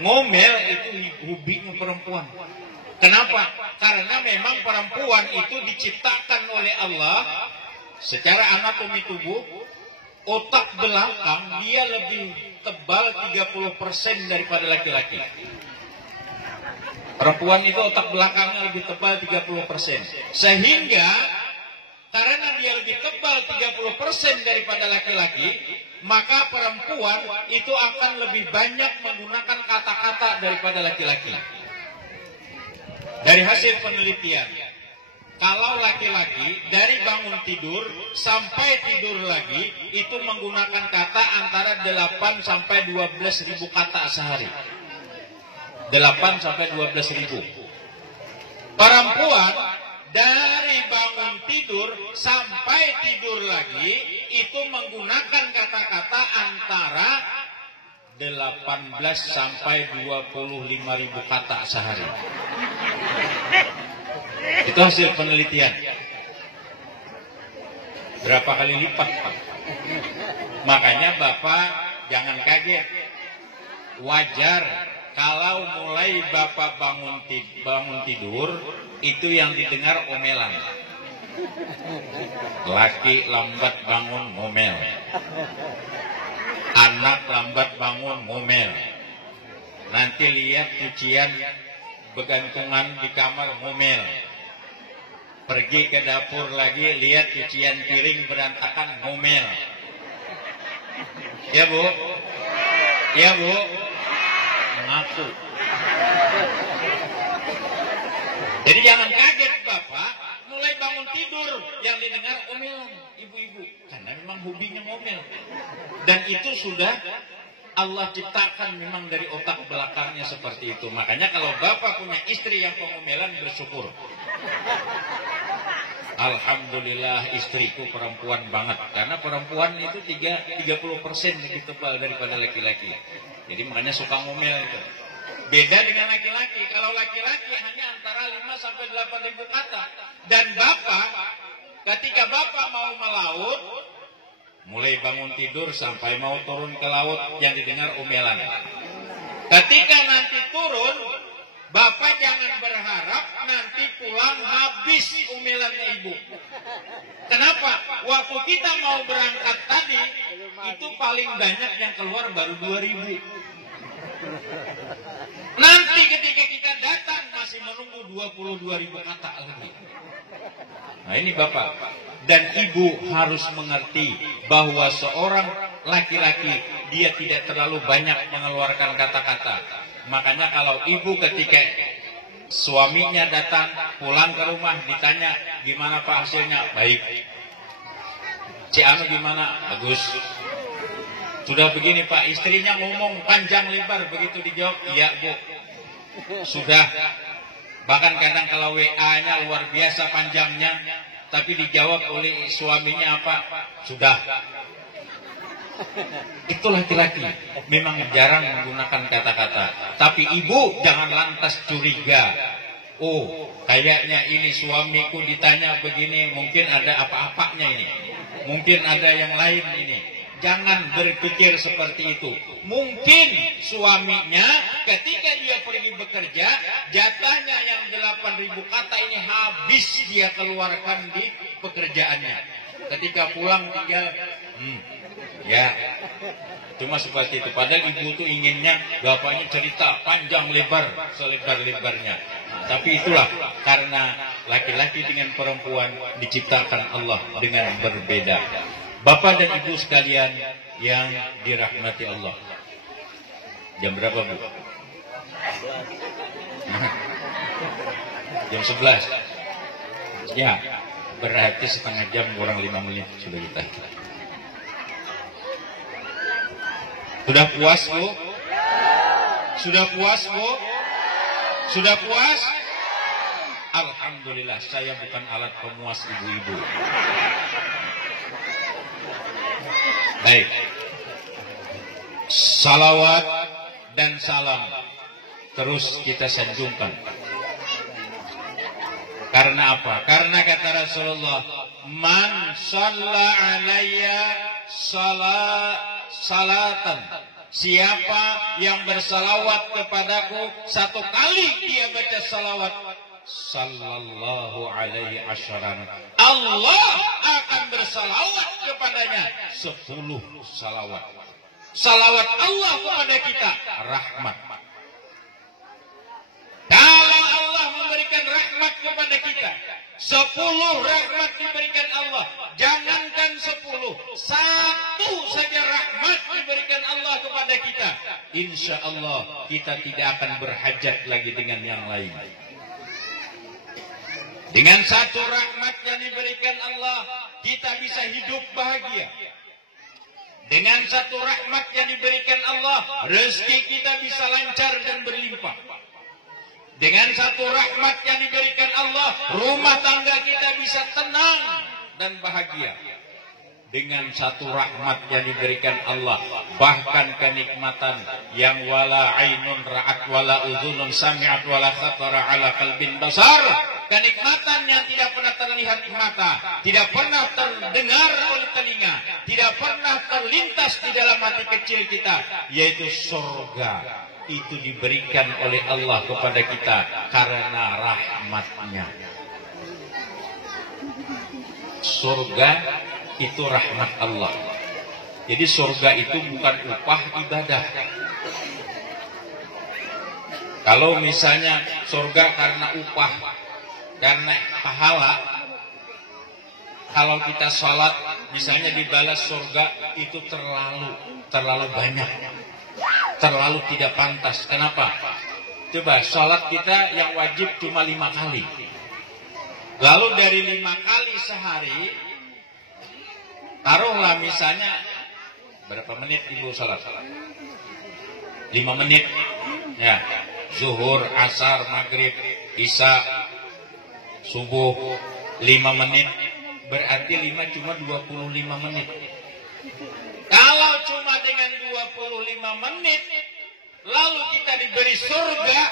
Ngomel itu hobinya perempuan. Kenapa? Karena memang perempuan itu diciptakan oleh Allah secara anatomi tubuh, otak belakang dia lebih tebal 30% daripada laki-laki. Perempuan itu otak belakangnya lebih tebal 30%. Sehingga karena dia lebih tebal 30% daripada laki-laki, maka perempuan itu akan lebih banyak menggunakan kata-kata daripada laki-laki. Dari hasil penelitian, kalau laki-laki dari bangun tidur sampai tidur lagi itu menggunakan kata antara 8 sampai 12 ribu kata sehari. 8 sampai 12 ribu. Perempuan dari bangun tidur sampai tidur lagi itu menggunakan kata-kata antara 18 sampai 25 ribu kata sehari. Itu hasil penelitian. Berapa kali lipat, Pak? Makanya Bapak jangan kaget. Wajar kalau mulai Bapak bangun tidur, itu yang didengar omelan. Laki lambat bangun ngomel. Anak lambat bangun ngomel. Nanti lihat cucian bergantungan di kamar ngomel. Pergi ke dapur lagi lihat cucian piring berantakan ngomel. Ya, Bu? Ya, Bu? Mengaku. Jadi jangan kaget Bapak mulai bangun tidur yang didengar omelan ibu-ibu, karena memang hobinya ngomel. Dan itu sudah Allah ciptakan memang dari otak belakangnya seperti itu. Makanya kalau Bapak punya istri yang pengomelan, bersyukur. Alhamdulillah istriku perempuan banget. Karena perempuan itu 30% lebih tebal daripada laki-laki. Jadi makanya suka ngomel itu. Beda dengan laki-laki. Kalau laki-laki hanya antara 5 sampai 8 ribu kata. Dan Bapak, ketika Bapak mau melaut, mulai bangun tidur sampai mau turun ke laut yang didengar omelan. Ketika nanti turun, Bapak jangan berharap nanti pulang habis omelannya ibu. Kenapa? Waktu kita mau berangkat tadi, itu paling banyak yang keluar baru 2.000. Nanti ketika kita datang masih menunggu 22.000 kata lagi. Nah ini Bapak dan Ibu harus mengerti bahwa seorang laki-laki dia tidak terlalu banyak mengeluarkan kata-kata. Makanya kalau Ibu ketika Suaminya datang pulang ke rumah, ditanya gimana Pak hasilnya? Baik. Cik Anu gimana? Bagus. Sudah begini Pak, istrinya ngomong panjang lebar, begitu dijawab iya Bu. Sudah. Bahkan kadang kalau WA-nya luar biasa panjangnya, tapi dijawab oleh suaminya apa? Sudah. Itu laki-laki memang jarang menggunakan kata-kata. Tapi ibu jangan lantas curiga. Oh, kayaknya ini suamiku ditanya begini, mungkin ada apa-apanya ini. Mungkin ada yang lain ini. Jangan berpikir seperti itu. Mungkin suaminya ketika dia pergi bekerja, jatahnya yang 8.000 kata ini habis dia keluarkan di pekerjaannya. Ketika pulang tinggal ya, cuma seperti itu. Padahal ibu tuh inginnya bapaknya cerita panjang lebar, selebar-lebarnya. Tapi itulah karena laki-laki dengan perempuan diciptakan Allah dengan berbeda. Bapak dan ibu sekalian yang dirahmati Allah. Jam berapa Bu? Jam 11. Ya, berarti setengah jam kurang 5 menit sudah kita. Sudah puas Bu? Sudah puas Bu? Sudah puas? Alhamdulillah, saya bukan alat pemuas ibu-ibu. Baik. Salawat dan salam terus kita sanjungkan. Karena apa? Karena kata Rasulullah, man shalla alayya salatan. Siapa yang bersalawat kepadaku satu kali dia baca salawat, sallallahu alaihi asyaran, Allah akan bersalawat kepadanya 10 salawat. Salawat Allah kepada kita rahmat. Kalau Allah memberikan rahmat kepada kita, 10 rahmat diberikan Allah. Jangankan 10, 1 saja rahmat diberikan Allah kepada kita. Insya Allah kita tidak akan berhajat lagi dengan yang lain. Dengan 1 rahmat yang diberikan Allah, kita bisa hidup bahagia. Dengan 1 rahmat yang diberikan Allah, rezeki kita bisa lancar dan berlimpah. Dengan 1 rahmat yang diberikan Allah, rumah tangga kita bisa tenang dan bahagia. Dengan 1 rahmat yang diberikan Allah, bahkan kenikmatan yang wala ainun ra'at wala udhunun sami'at wala khatara ala qalbin basar, kenikmatan yang tidak pernah terlihat di mata, tidak pernah terdengar oleh telinga, tidak pernah terlintas di dalam hati kecil kita, yaitu surga. Itu diberikan oleh Allah kepada kita karena rahmatnya. Surga itu rahmat Allah. Jadi surga itu bukan upah ibadah. Kalau misalnya surga karena upah, karena pahala, kalau kita sholat misalnya dibalas surga, itu terlalu banyak, terlalu tidak pantas. Kenapa? Coba sholat kita yang wajib cuma 5 kali, lalu dari 5 kali sehari, taruhlah misalnya berapa menit ibu sholat? 5 menit ya, zuhur, asar, maghrib, isya, subuh 5 menit, berarti 5 cuma 25 menit. Kalau cuma dengan 25 menit lalu kita diberi surga,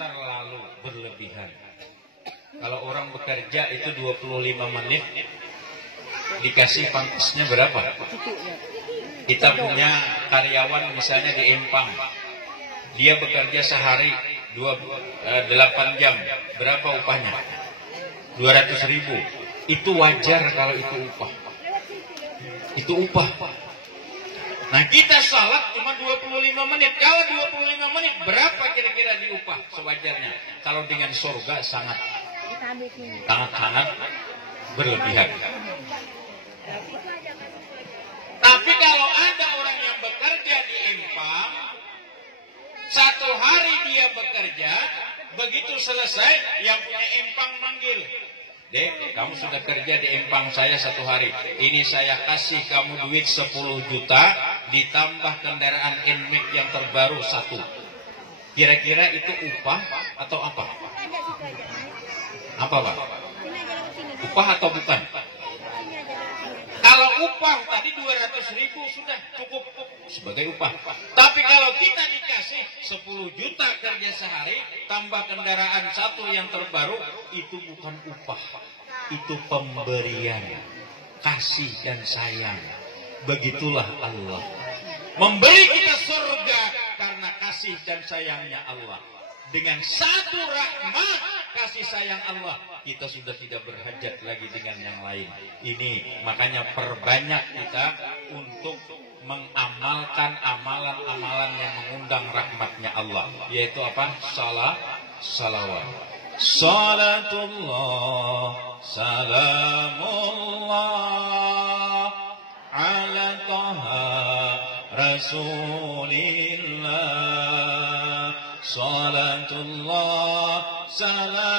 terlalu berlebihan. Kalau orang bekerja itu 25 menit dikasih pangkasnya berapa? Kita punya karyawan misalnya di Empang, dia bekerja sehari 8 jam, berapa upahnya? 200.000. Itu wajar kalau itu upah. Itu upah. Nah kita salat cuma 25 menit. Kalau 25 menit berapa kira-kira diupah sewajarnya? Kalau dengan surga sangat berlebihan. Tapi kalau ada orang yang bekerja di Empang, 1 hari dia bekerja Begitu selesai, yang punya empang manggil. Dek, kamu sudah kerja di empang saya 1 hari. Ini saya kasih kamu duit 10 juta, ditambah kendaraan NMAX yang terbaru 1. Kira-kira itu upah atau apa? Apa, Pak? Upah atau bukan? Kalau upah tadi 200.000 sudah cukup sebagai upah. Tapi kalau kita dikasih 10 juta kerja sehari, tambah kendaraan 1 yang terbaru, itu bukan upah. Itu pemberian, kasih dan sayang. Begitulah Allah. Memberi kita surga karena kasih dan sayangnya Allah. Dengan satu rahmat kasih sayang Allah, kita sudah tidak berhajat lagi dengan yang lain. Ini makanya perbanyak kita untuk mengamalkan amalan-amalan yang mengundang rahmatnya Allah, yaitu apa? Salawat. Salatullah, salamullah ala taha rasulillah. Salatullah, salamullah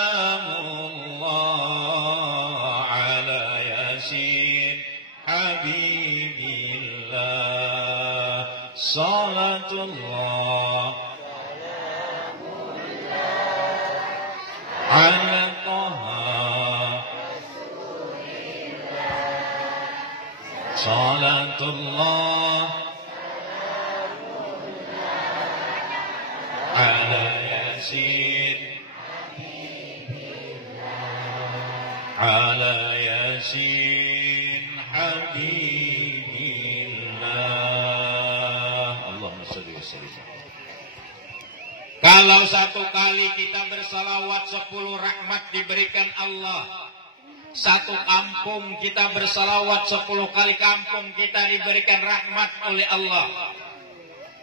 ala yasin habibillah. Salatullah ala taha. Salatullah ala yasin ala yasin habibillah. Allahumma shalli wa sallim. Kalau 1 kali kita bersalawat 10 rahmat diberikan Allah. 1 kampung kita bersalawat 10 kali kampung kita diberikan rahmat oleh Allah.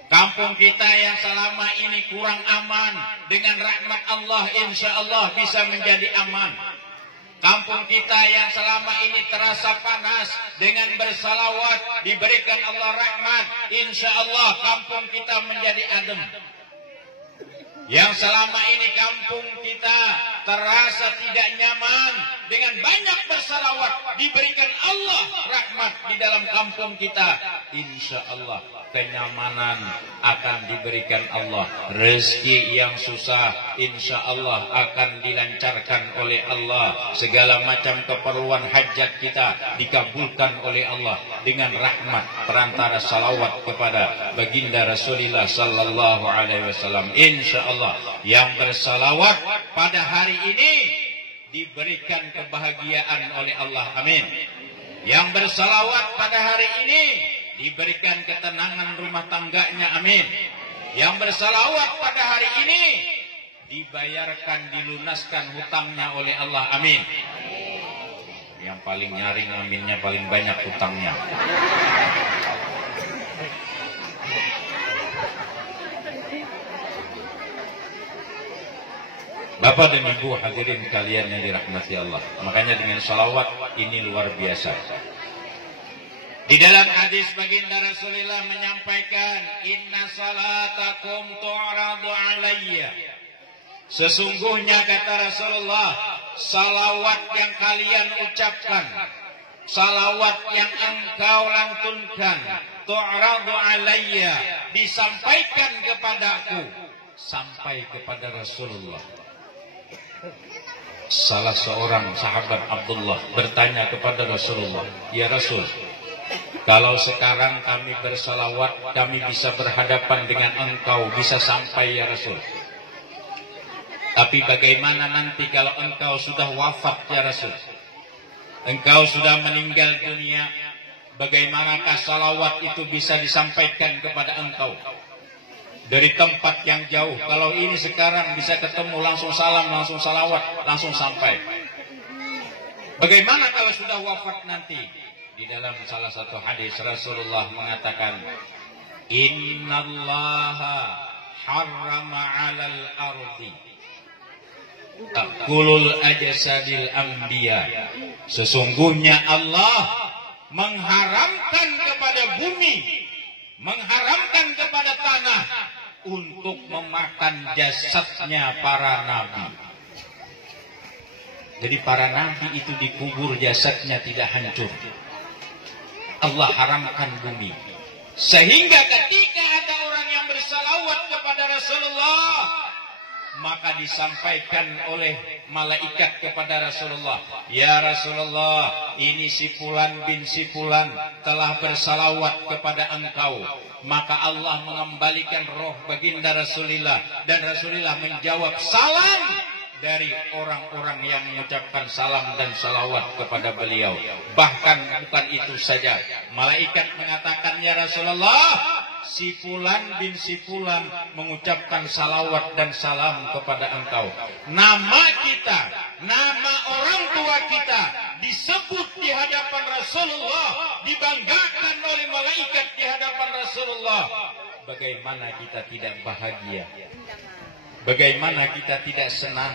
Kampung kita yang selama ini kurang aman, dengan rahmat Allah insya Allah bisa menjadi aman. Kampung kita yang selama ini terasa panas, dengan bersalawat diberikan Allah rahmat, insya Allah kampung kita menjadi adem. Yang selama ini kampung kita terasa tidak nyaman, dengan banyak bersalawat diberikan Allah rahmat di dalam kampung kita, insya Allah kenyamanan akan diberikan Allah. Rezeki yang susah insya Allah akan dilancarkan oleh Allah. Segala macam keperluan hajat kita dikabulkan oleh Allah dengan rahmat perantara salawat kepada baginda Rasulullah sallallahu alaihi wasallam. Insya Allah yang bersalawat pada hari ini diberikan kebahagiaan oleh Allah. Amin. Yang bersalawat pada hari ini diberikan ketenangan rumah tangganya. Amin. Yang bersalawat pada hari ini dibayarkan, dilunaskan hutangnya oleh Allah. Amin. Yang paling nyaring aminnya paling banyak hutangnya. Bapak dan Ibu hadirin kalian yang dirahmati Allah. Makanya dengan salawat ini luar biasa. Di dalam hadis baginda Rasulullah menyampaikan, inna salatakum tu'radu alayya. Sesungguhnya kata Rasulullah, salawat yang kalian ucapkan, salawat yang engkau lantunkan, tu'radu alayya, disampaikan kepadaku, sampai kepada Rasulullah. Salah seorang sahabat Abdullah bertanya kepada Rasulullah, ya Rasul, kalau sekarang kami bersalawat, kami bisa berhadapan dengan engkau, bisa sampai ya Rasul. Tapi bagaimana nanti kalau engkau sudah wafat ya Rasul? Engkau sudah meninggal dunia, bagaimanakah salawat itu bisa disampaikan kepada engkau? Dari tempat yang jauh, kalau ini sekarang bisa ketemu, langsung salam, langsung salawat, langsung sampai. Bagaimana kalau sudah wafat nanti? Di dalam salah satu hadis Rasulullah mengatakan, innallaha harrama 'alal ardi ta'kulul ajsadil anbiya. Sesungguhnya Allah mengharamkan kepada bumi, mengharamkan kepada tanah untuk memakan jasadnya para nabi. Jadi para nabi itu dikubur, jasadnya tidak hancur. Allah haramkan bumi. Sehingga ketika ada orang yang bersalawat kepada Rasulullah, maka disampaikan oleh malaikat kepada Rasulullah, ya Rasulullah, ini si Fulan bin si Fulan telah bersalawat kepada engkau. Maka Allah mengembalikan roh baginda Rasulullah, dan Rasulullah menjawab salam dari orang-orang yang mengucapkan salam dan salawat kepada beliau. Bahkan bukan itu saja, malaikat mengatakan, ya Rasulullah, si Fulan bin si Fulan mengucapkan salawat dan salam kepada engkau. Nama kita, nama orang tua kita disebut di hadapan Rasulullah, dibanggakan oleh malaikat di hadapan Rasulullah. Bagaimana kita tidak bahagia? Bagaimana kita tidak senang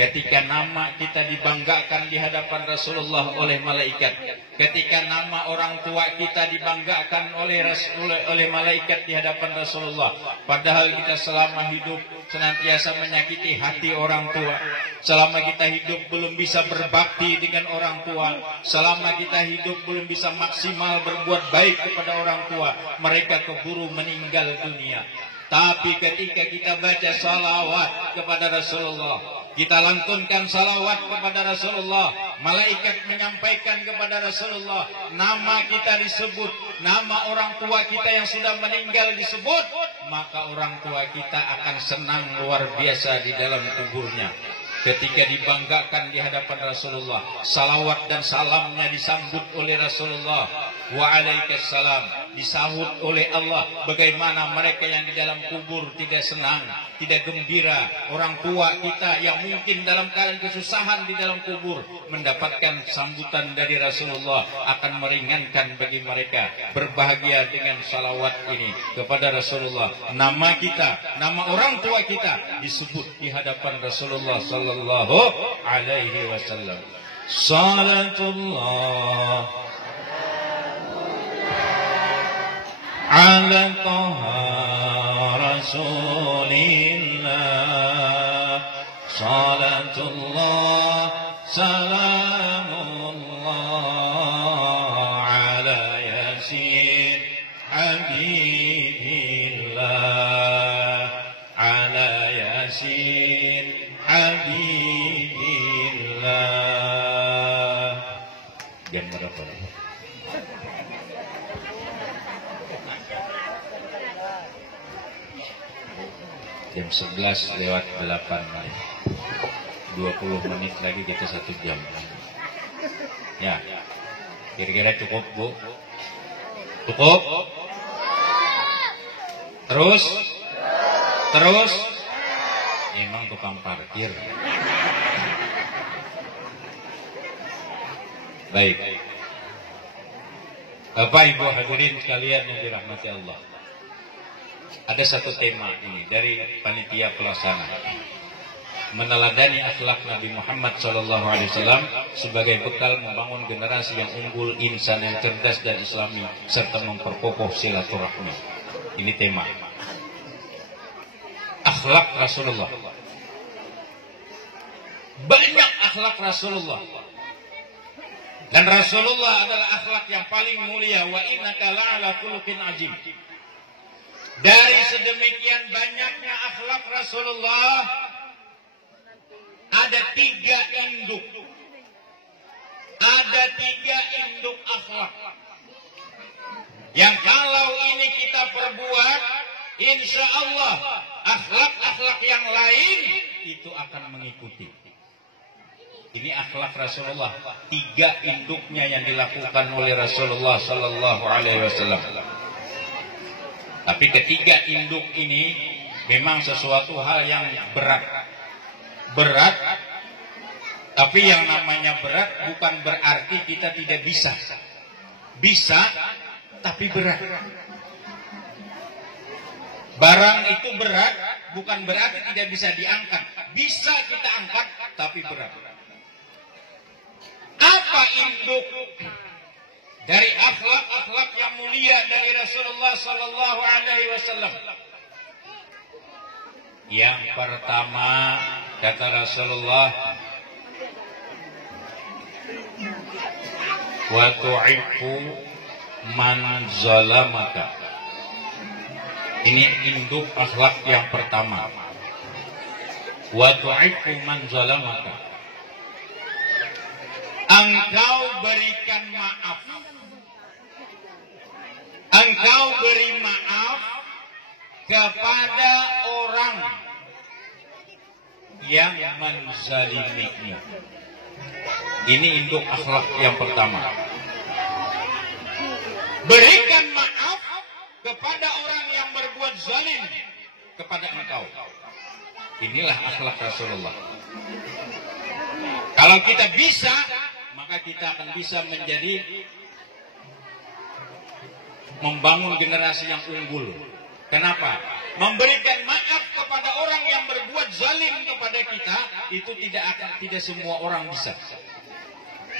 ketika nama kita dibanggakan di hadapan Rasulullah oleh malaikat, ketika nama orang tua kita dibanggakan oleh malaikat di hadapan Rasulullah. Padahal kita selama hidup senantiasa menyakiti hati orang tua, selama kita hidup belum bisa berbakti dengan orang tua, selama kita hidup belum bisa maksimal berbuat baik kepada orang tua, mereka keburu meninggal dunia. Tapi ketika kita baca salawat kepada Rasulullah, kita lantunkan salawat kepada Rasulullah, malaikat menyampaikan kepada Rasulullah, nama kita disebut, nama orang tua kita yang sudah meninggal disebut, maka orang tua kita akan senang luar biasa di dalam kuburnya. Ketika dibanggakan di hadapan Rasulullah, salawat dan salamnya disambut oleh Rasulullah, waalaikumsalam, disahut oleh Allah. Bagaimana mereka yang di dalam kubur tidak senang, tidak gembira. Orang tua kita yang mungkin dalam keadaan kesusahan di dalam kubur mendapatkan sambutan dari Rasulullah akan meringankan bagi mereka. Berbahagia dengan salawat ini kepada Rasulullah. Nama kita, nama orang tua kita disebut di hadapan Rasulullah sallallahu alaihi wasallam. Salatullah ala taha rasulillah, salatullah salamullah ala yasin habibillah, ala yasin habibillah. Jam berapa? Jam 11 lewat 8 menit. 20 menit lagi kita 1 jam. Ya, kira-kira cukup, Bu? Cukup? Terus? Terus? Emang tukang parkir. Baik. Bapak Ibu hadirin sekalian yang dirahmati Allah, ada satu tema ini dari panitia pelaksana, meneladani akhlak Nabi Muhammad SAW sebagai bekal membangun generasi yang unggul, insan yang cerdas dan islami, serta memperkokoh silaturahmi. Ini tema akhlak Rasulullah. Banyak akhlak Rasulullah, dan Rasulullah adalah akhlak yang paling mulia. Wa innaka la'ala khuluqin azim. Dari sedemikian banyaknya akhlak Rasulullah, ada 3 induk. Ada 3 induk akhlak yang kalau ini kita perbuat, insya Allah akhlak-akhlak yang lain itu akan mengikuti. Ini akhlak Rasulullah, 3 induknya yang dilakukan oleh Rasulullah Sallallahu Alaihi Wasallam. Tapi ketiga induk ini memang sesuatu hal yang berat. Tapi yang namanya berat bukan berarti kita tidak bisa. Bisa, tapi berat. Barang itu berat bukan berarti tidak bisa diangkat. Bisa kita angkat, tapi berat. Apa induk dari akhlak-akhlak yang mulia dari Rasulullah Sallallahu Alaihi Wasallam? Yang pertama kata Rasulullah, wa tu'iffu man zalamaka. Ini induk akhlak yang pertama. Wa tu'iffu man zalamaka. Engkau berikan maaf. Engkau beri maaf kepada orang yang menzalimimu. Ini induk akhlak yang pertama. Berikan maaf kepada orang yang berbuat zalim kepada engkau. Inilah akhlak Rasulullah. Kalau kita bisa, maka kita akan bisa menjadi membangun generasi yang unggul. Kenapa? Memberikan maaf kepada orang yang berbuat zalim kepada kita itu tidak semua orang bisa.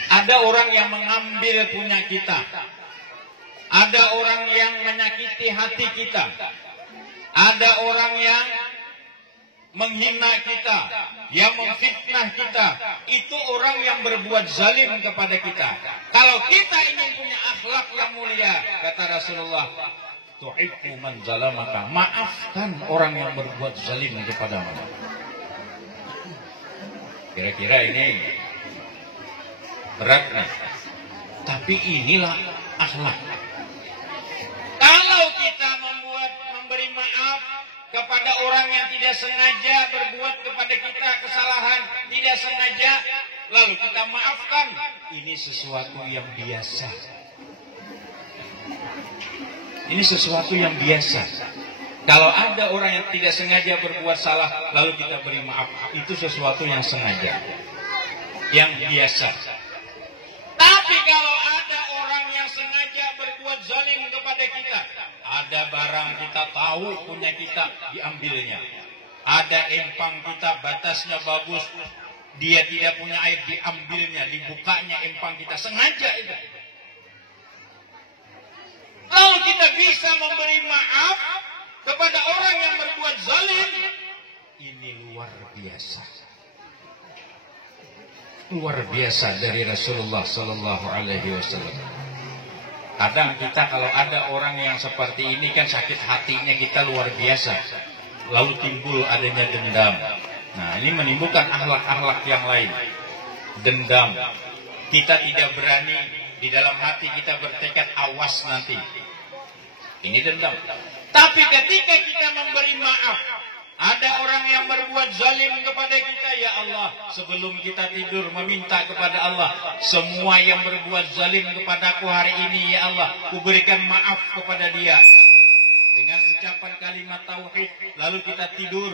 Ada orang yang mengambil punya kita. Ada orang yang menyakiti hati kita. Ada orang yang menghina kita, yang memfitnah kita. Itu orang yang berbuat zalim kepada kita. Kalau kita ingin punya akhlak yang mulia, kata Rasulullah, tu'iffu man zalamaka, maafkan orang yang berbuat zalim kepadamu. Kira-kira ini berat nih. Tapi inilah akhlak. Kalau kita memberi maaf kepada orang yang tidak sengaja berbuat kepada kita kesalahan, tidak sengaja, lalu kita maafkan, ini sesuatu yang biasa. Ini sesuatu yang biasa. Kalau ada orang yang tidak sengaja berbuat salah, lalu kita beri maaf, itu sesuatu yang sengaja, yang biasa. Tapi kalau ada orang yang sengaja berbuat zalim kepada kita, ada barang kita tahu punya kita, diambilnya. Ada empang kita batasnya bagus, dia tidak punya air, diambilnya, dibukanya empang kita, sengaja itu. Kalau kita bisa memberi maaf kepada orang yang berbuat zalim, ini luar biasa. Luar biasa dari Rasulullah Sallallahu Alaihi Wasallam. Kadang kita kalau ada orang yang seperti ini kan sakit hatinya kita luar biasa. Lalu timbul adanya dendam. Nah, ini menimbulkan akhlak-akhlak yang lain. Dendam. Kita tidak berani, di dalam hati kita bertekad, awas nanti. Ini dendam. Tapi ketika kita memberi maaf, ada orang yang berbuat zalim kepada kita, ya Allah, sebelum kita tidur meminta kepada Allah, semua yang berbuat zalim kepadaku hari ini, ya Allah, kuberikan maaf kepada dia. Dengan ucapan kalimat tauhid, lalu kita tidur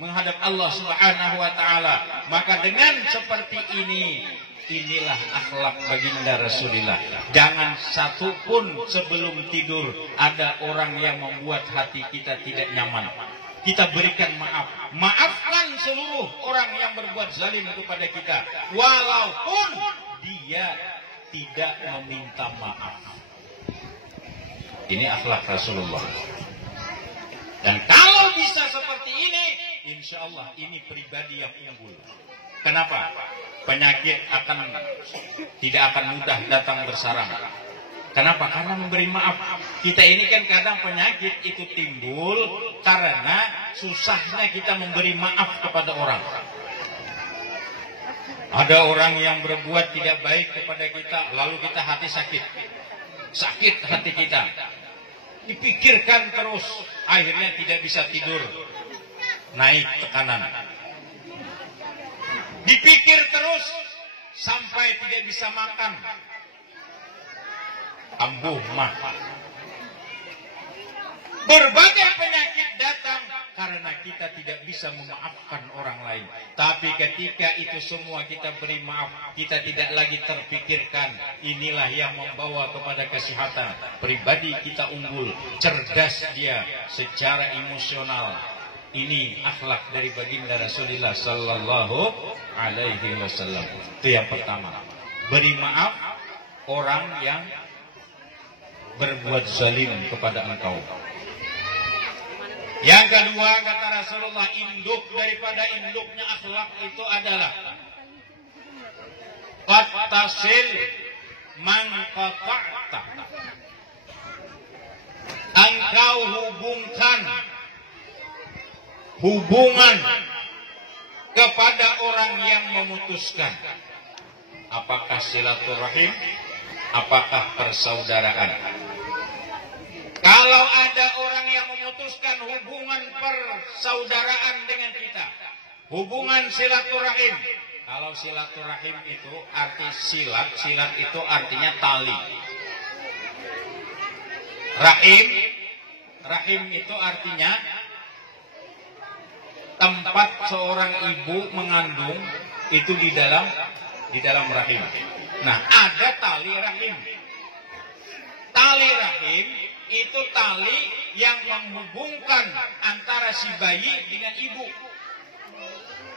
menghadap Allah Subhanahu wa taala. Maka dengan seperti ini, inilah akhlak baginda Rasulullah. Jangan satu pun sebelum tidur ada orang yang membuat hati kita tidak nyaman. Kita berikan maaf. Maafkan seluruh orang yang berbuat zalim kepada kita, walaupun dia tidak meminta maaf. Ini akhlak Rasulullah. Dan kalau bisa seperti ini, insya Allah ini pribadi yang unggul. Kenapa? Penyakit tidak akan mudah datang bersarang. Kenapa? Karena memberi maaf. Kita ini kan kadang penyakit itu timbul karena susahnya kita memberi maaf kepada orang. Ada orang yang berbuat tidak baik kepada kita, lalu kita hati sakit. Sakit hati kita. Dipikirkan terus, akhirnya tidak bisa tidur. Naik tekanan. Dipikir terus sampai tidak bisa makan. Kambuh mah. Berbagai penyakit datang karena kita tidak bisa memaafkan orang lain. Tapi ketika itu semua kita beri maaf, kita tidak lagi terpikirkan. Inilah yang membawa kepada kesehatan. Pribadi kita unggul, cerdas dia secara emosional. Ini akhlak dari baginda Rasulullah Sallallahu Alaihi Wasallam. Itu yang pertama. Beri maaf orang yang berbuat zalim kepada engkau. Yang kedua kata Rasulullah, induk daripada induknya akhlak itu adalah qattasil man qata'ta. Engkau hubungkan hubungan kepada orang yang memutuskan. Apakah silaturahim? Apakah persaudaraan? Kalau ada orang yang memutuskan hubungan persaudaraan dengan kita, hubungan silaturahim. Kalau silaturahim itu arti silat itu artinya tali. Rahim itu artinya tempat seorang ibu mengandung itu di dalam rahim. Nah, ada tali rahim. Tali rahim itu tali yang menghubungkan antara si bayi dengan ibu,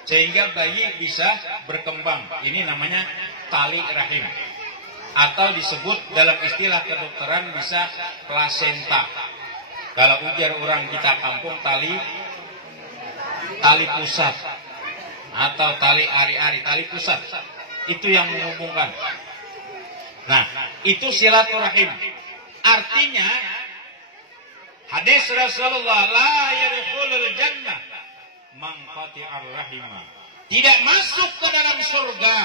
sehingga bayi bisa berkembang. Ini namanya tali rahim, atau disebut dalam istilah kedokteran bisa plasenta. Kalau ujar orang kita kampung tali pusat atau tali ari-ari, tali pusat itu yang menghubungkan. Nah, itu silaturahim. Artinya hadis Rasulullah, la yadkhulul jannah man qati'ar rahimah. Tidak masuk ke dalam surga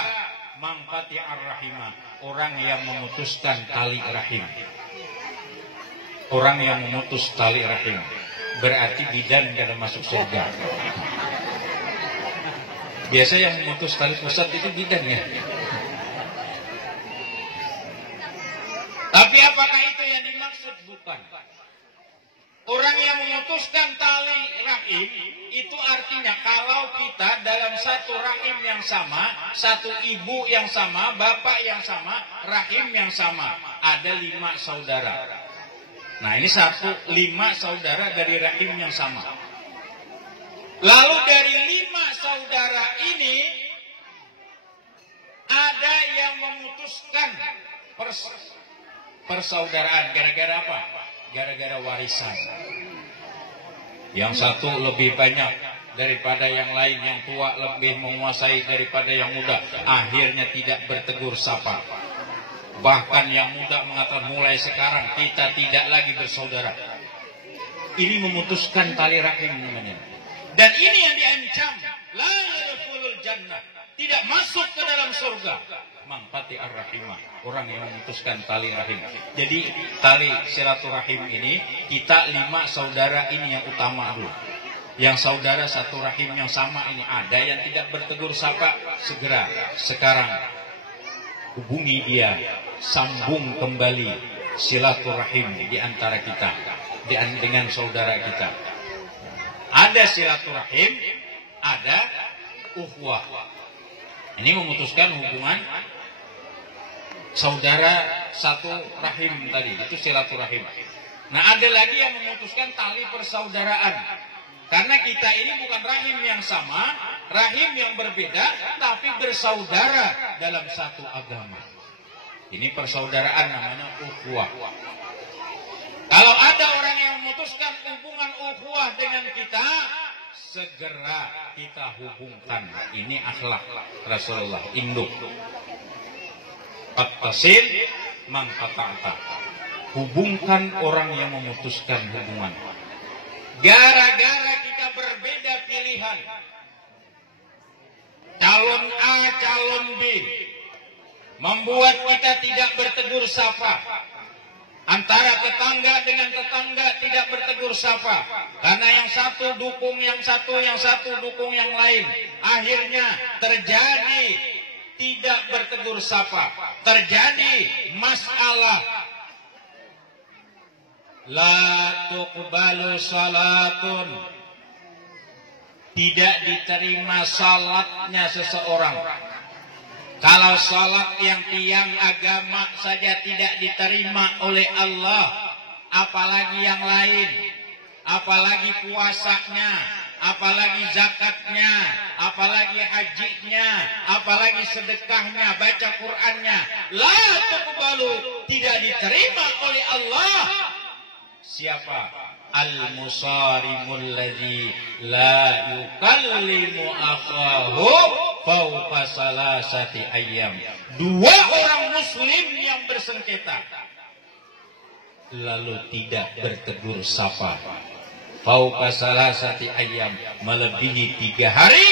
man qati'ar rahimah, orang yang memutuskan tali rahim. Orang yang memutus tali rahim. Berarti bidan gak ada masuk surga. Biasa yang memutus tali pusat itu bidan ya. Tapi apakah itu yang dimaksud? Bukan. Orang yang memutuskan tali rahim itu artinya kalau kita dalam satu rahim yang sama, satu ibu yang sama, bapak yang sama, rahim yang sama, ada 5 saudara. Nah, ini 5 saudara dari rahim yang sama. Lalu dari 5 saudara ini ada yang memutuskan persaudaraan. Gara-gara apa? Gara-gara warisan. Yang satu lebih banyak daripada yang lain, yang tua lebih menguasai daripada yang muda. Akhirnya tidak bertegur sapa. Bahkan yang muda mengatakan mulai sekarang kita tidak lagi bersaudara. Ini memutuskan tali rahim namanya. Dan ini yang diancam, la yadkhulul jannah, tidak masuk ke dalam surga. Man qati'ar rahimah, orang yang memutuskan tali rahim. Jadi tali silaturahim ini kita 5 saudara ini yang utama dulu. Yang saudara satu rahim yang sama ini ada yang tidak bertegur sapa, segera sekarang hubungi dia, sambung kembali silaturahim di antara kita dengan saudara kita. Ada silaturahim, ada ukhuwah. Ini memutuskan hubungan saudara satu rahim tadi, itu silaturahim. Nah, ada lagi yang memutuskan tali persaudaraan. Karena kita ini bukan rahim yang sama, rahim yang berbeda, tapi bersaudara dalam satu agama. Ini persaudaraan namanya ukhuwah. Kalau ada orang yang memutuskan hubungan ukhuwah dengan kita, segera kita hubungkan. Ini akhlak Rasulullah, induk. Qattasil man qata'ta. Hubungkan orang yang memutuskan hubungan. Gara-gara kita berbeda pilihan, calon A, calon B, membuat kita tidak bertegur sapa. Antara tetangga dengan tetangga tidak bertegur sapa. Karena yang satu dukung yang satu dukung yang lain. Akhirnya terjadi tidak bertegur sapa. Terjadi masalah. La tuqbalu salatun. Tidak diterima salatnya seseorang. Kalau salat yang tiang agama saja tidak diterima oleh Allah, apalagi yang lain, apalagi puasanya, apalagi zakatnya, apalagi hajinya, apalagi sedekahnya, baca Qur'annya, la tuqbalu, tidak diterima oleh Allah. Siapa? al-musarimul ladzi la yukallimu akhahu fawqa salasati ayyam. Dua orang muslim yang bersengketa lalu tidak bertegur sapa fawqa salasati ayyam, melebihi 3 hari,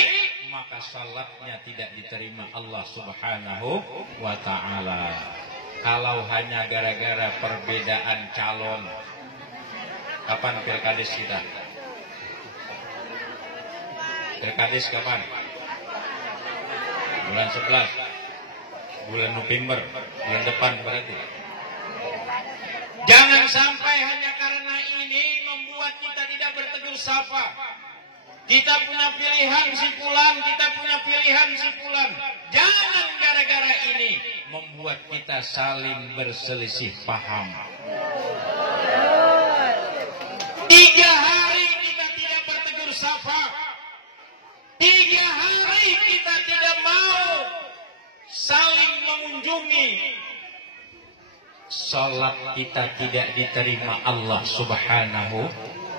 maka salatnya tidak diterima Allah Subhanahu wa ta'ala. Kalau hanya gara-gara perbedaan calon, kapan pilkades kita? Pilkades kapan? Bulan 11, bulan November, bulan depan berarti. Jangan sampai hanya karena ini membuat kita tidak bertegur sapa. Kita punya pilihan si fulan, kita punya pilihan si fulan. Jangan gara-gara ini membuat kita saling berselisih paham. 3 hari kita tidak bertegur sapa. 3 hari kita tidak mau saling mengunjungi. Salat kita tidak diterima Allah Subhanahu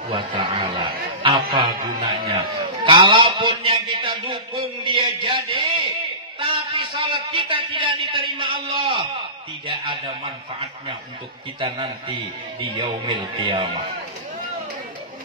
wa ta'ala. Apa gunanya? Kalaupun yang kita dukung dia jadi, tapi salat kita tidak diterima Allah, tidak ada manfaatnya untuk kita nanti di yaumil qiyamah.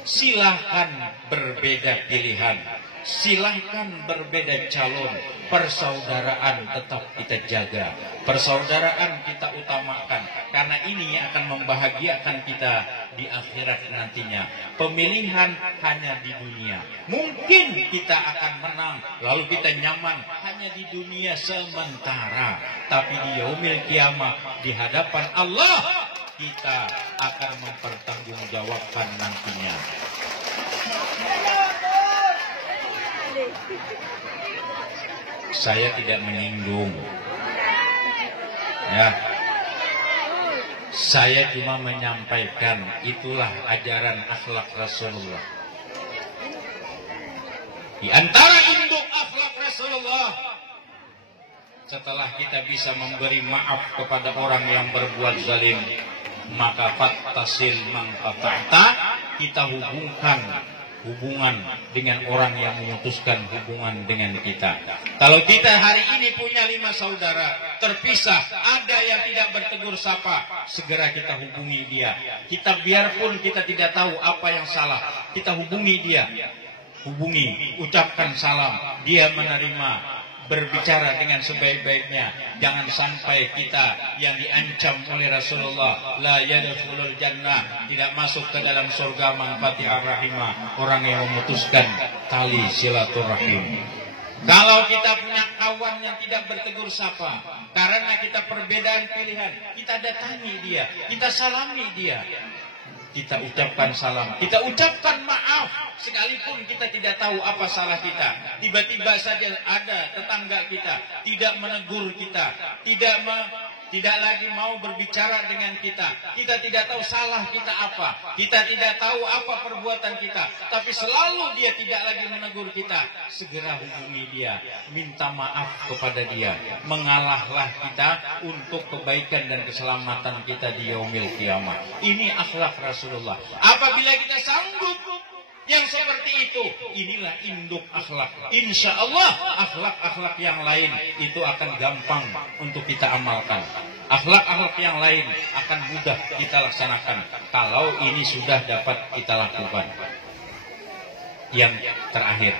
Silahkan berbeda pilihan, silahkan berbeda calon, persaudaraan tetap kita jaga, persaudaraan kita utamakan, karena ini akan membahagiakan kita di akhirat nantinya. Pemilihan hanya di dunia, mungkin kita akan menang, lalu kita nyaman hanya di dunia sementara, tapi di yaumil qiyamah, di hadapan Allah, kita akan mempertanggungjawabkan nantinya. Saya tidak menyinggung, ya. Saya cuma menyampaikan itulah ajaran akhlak Rasulullah. Di antara induk akhlak Rasulullah, setelah kita bisa memberi maaf kepada orang yang berbuat zalim, maka fattasil mangqata'ta, kita hubungan dengan orang yang memutuskan hubungan dengan kita. Kalau kita hari ini punya 5 saudara terpisah, ada yang tidak bertegur sapa, segera kita hubungi dia. Kita biarpun kita tidak tahu apa yang salah, kita hubungi dia. Hubungi, ucapkan salam, dia menerima, berbicara dengan sebaik-baiknya. Jangan sampai kita yang diancam oleh Rasulullah, la yadkhulul jannah, tidak masuk ke dalam surga man qati'a rahimah, orang yang memutuskan tali silaturahim. Kalau kita punya kawan yang tidak bertegur sapa, karena kita perbedaan pilihan, kita datangi dia, kita salami dia, kita ucapkan salam, kita ucapkan maaf, sekalipun kita tidak tahu apa salah kita. Tiba-tiba saja ada tetangga kita tidak menegur kita, tidak lagi mau berbicara dengan kita. Kita tidak tahu salah kita apa, kita tidak tahu apa perbuatan kita, tapi selalu dia tidak lagi menegur kita. Segera hubungi dia, minta maaf kepada dia. Mengalahlah kita untuk kebaikan dan keselamatan kita di yaumil qiyamah. Ini akhlak Rasulullah. Apabila kita sanggup yang seperti itu, inilah induk akhlak. Insya Allah akhlak-akhlak yang lain itu akan gampang untuk kita amalkan. Akhlak-akhlak yang lain akan mudah kita laksanakan kalau ini sudah dapat kita lakukan. Yang terakhir,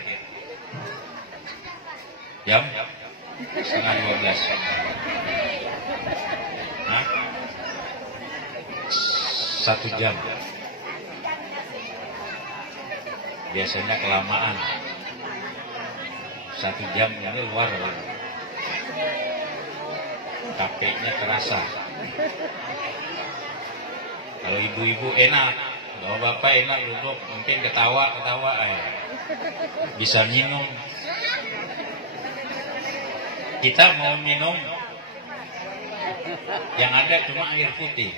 jam 11:30. Hah? 1 jam. Biasanya kelamaan. 1 jam ini luar. Capeknya terasa. Kalau ibu-ibu enak, kalau bapak enak duduk, mungkin ketawa, bisa minum. Kita mau minum, yang ada cuma air putih.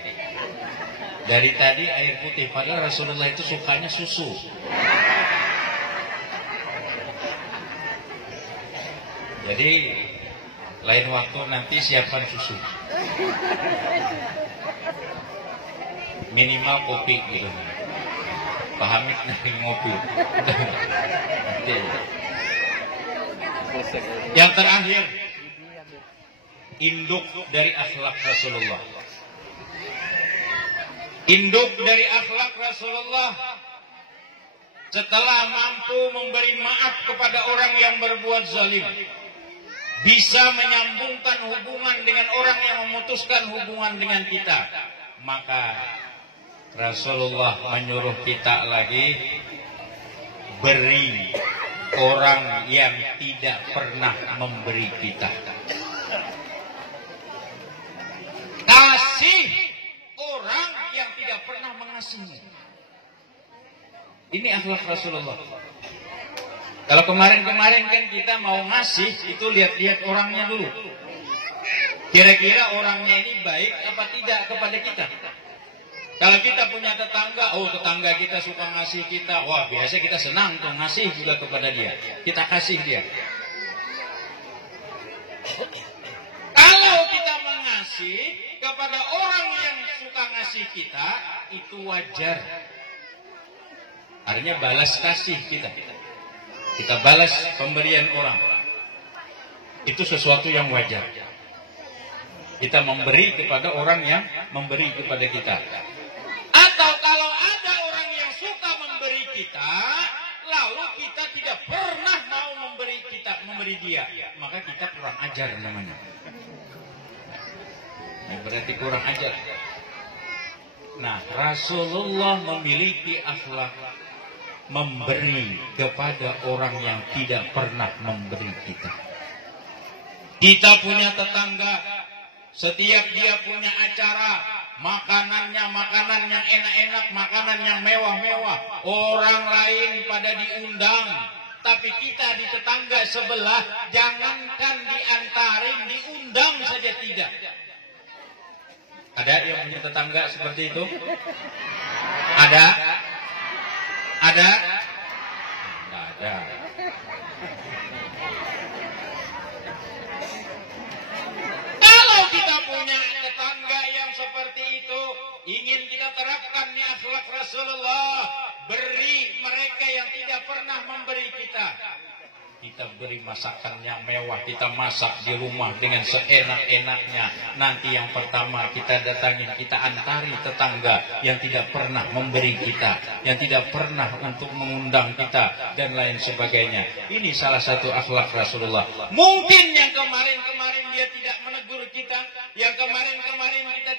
Dari tadi air putih, padahal Rasulullah itu sukanya susu. Jadi lain waktu nanti siapkan susu, minimal kopi gitu. Pak Hamid nanti ngopi. Yang terakhir, induk dari akhlak Rasulullah. Induk dari akhlak Rasulullah setelah mampu memberi maaf kepada orang yang berbuat zalim, bisa menyambungkan hubungan dengan orang yang memutuskan hubungan dengan kita, maka Rasulullah menyuruh kita lagi beri orang yang tidak pernah memberi kita. Kasih orang yang tidak pernah mengasihi. Ini akhlak Rasulullah. Kalau kemarin-kemarin kan kita mau ngasih, itu lihat-lihat orangnya dulu. Kira-kira orangnya ini baik apa tidak kepada kita. Kalau kita punya tetangga, oh tetangga kita suka ngasih kita, wah biasa kita senang tuh ngasih juga kepada dia. Kita kasih dia. Kalau kita mengasih kepada orang yang suka ngasih kita, itu wajar. Artinya balas kasih kita. Kita balas pemberian orang. Itu sesuatu yang wajar. Kita memberi kepada orang yang memberi kepada kita. Atau kalau ada orang yang suka memberi kita, lalu kita tidak pernah mau memberi dia, maka kita kurang ajar namanya. Ini berarti kurang ajar. Nah, Rasulullah memiliki akhlak memberi kepada orang yang tidak pernah memberi kita. Kita punya tetangga, setiap dia punya acara, makanannya makanan yang enak-enak, makanan yang mewah-mewah, orang lain pada diundang, tapi kita di tetangga sebelah jangankan diantarin, diundang saja tidak. Ada yang punya tetangga seperti itu? Ada? Ada? Tidak ada. Kalau kita punya tetangga yang seperti itu, ingin kita terapkan nih akhlak Rasulullah, beri mereka yang tidak pernah memberi kita. Kita beri masakan yang mewah, kita masak di rumah dengan seenak-enaknya. Nanti yang pertama kita datangin, kita antari tetangga yang tidak pernah memberi kita, yang tidak pernah untuk mengundang kita, dan lain sebagainya. Ini salah satu akhlak Rasulullah. Mungkin yang kemarin-kemarin dia tidak menegur kita, yang kemarin-kemarin kita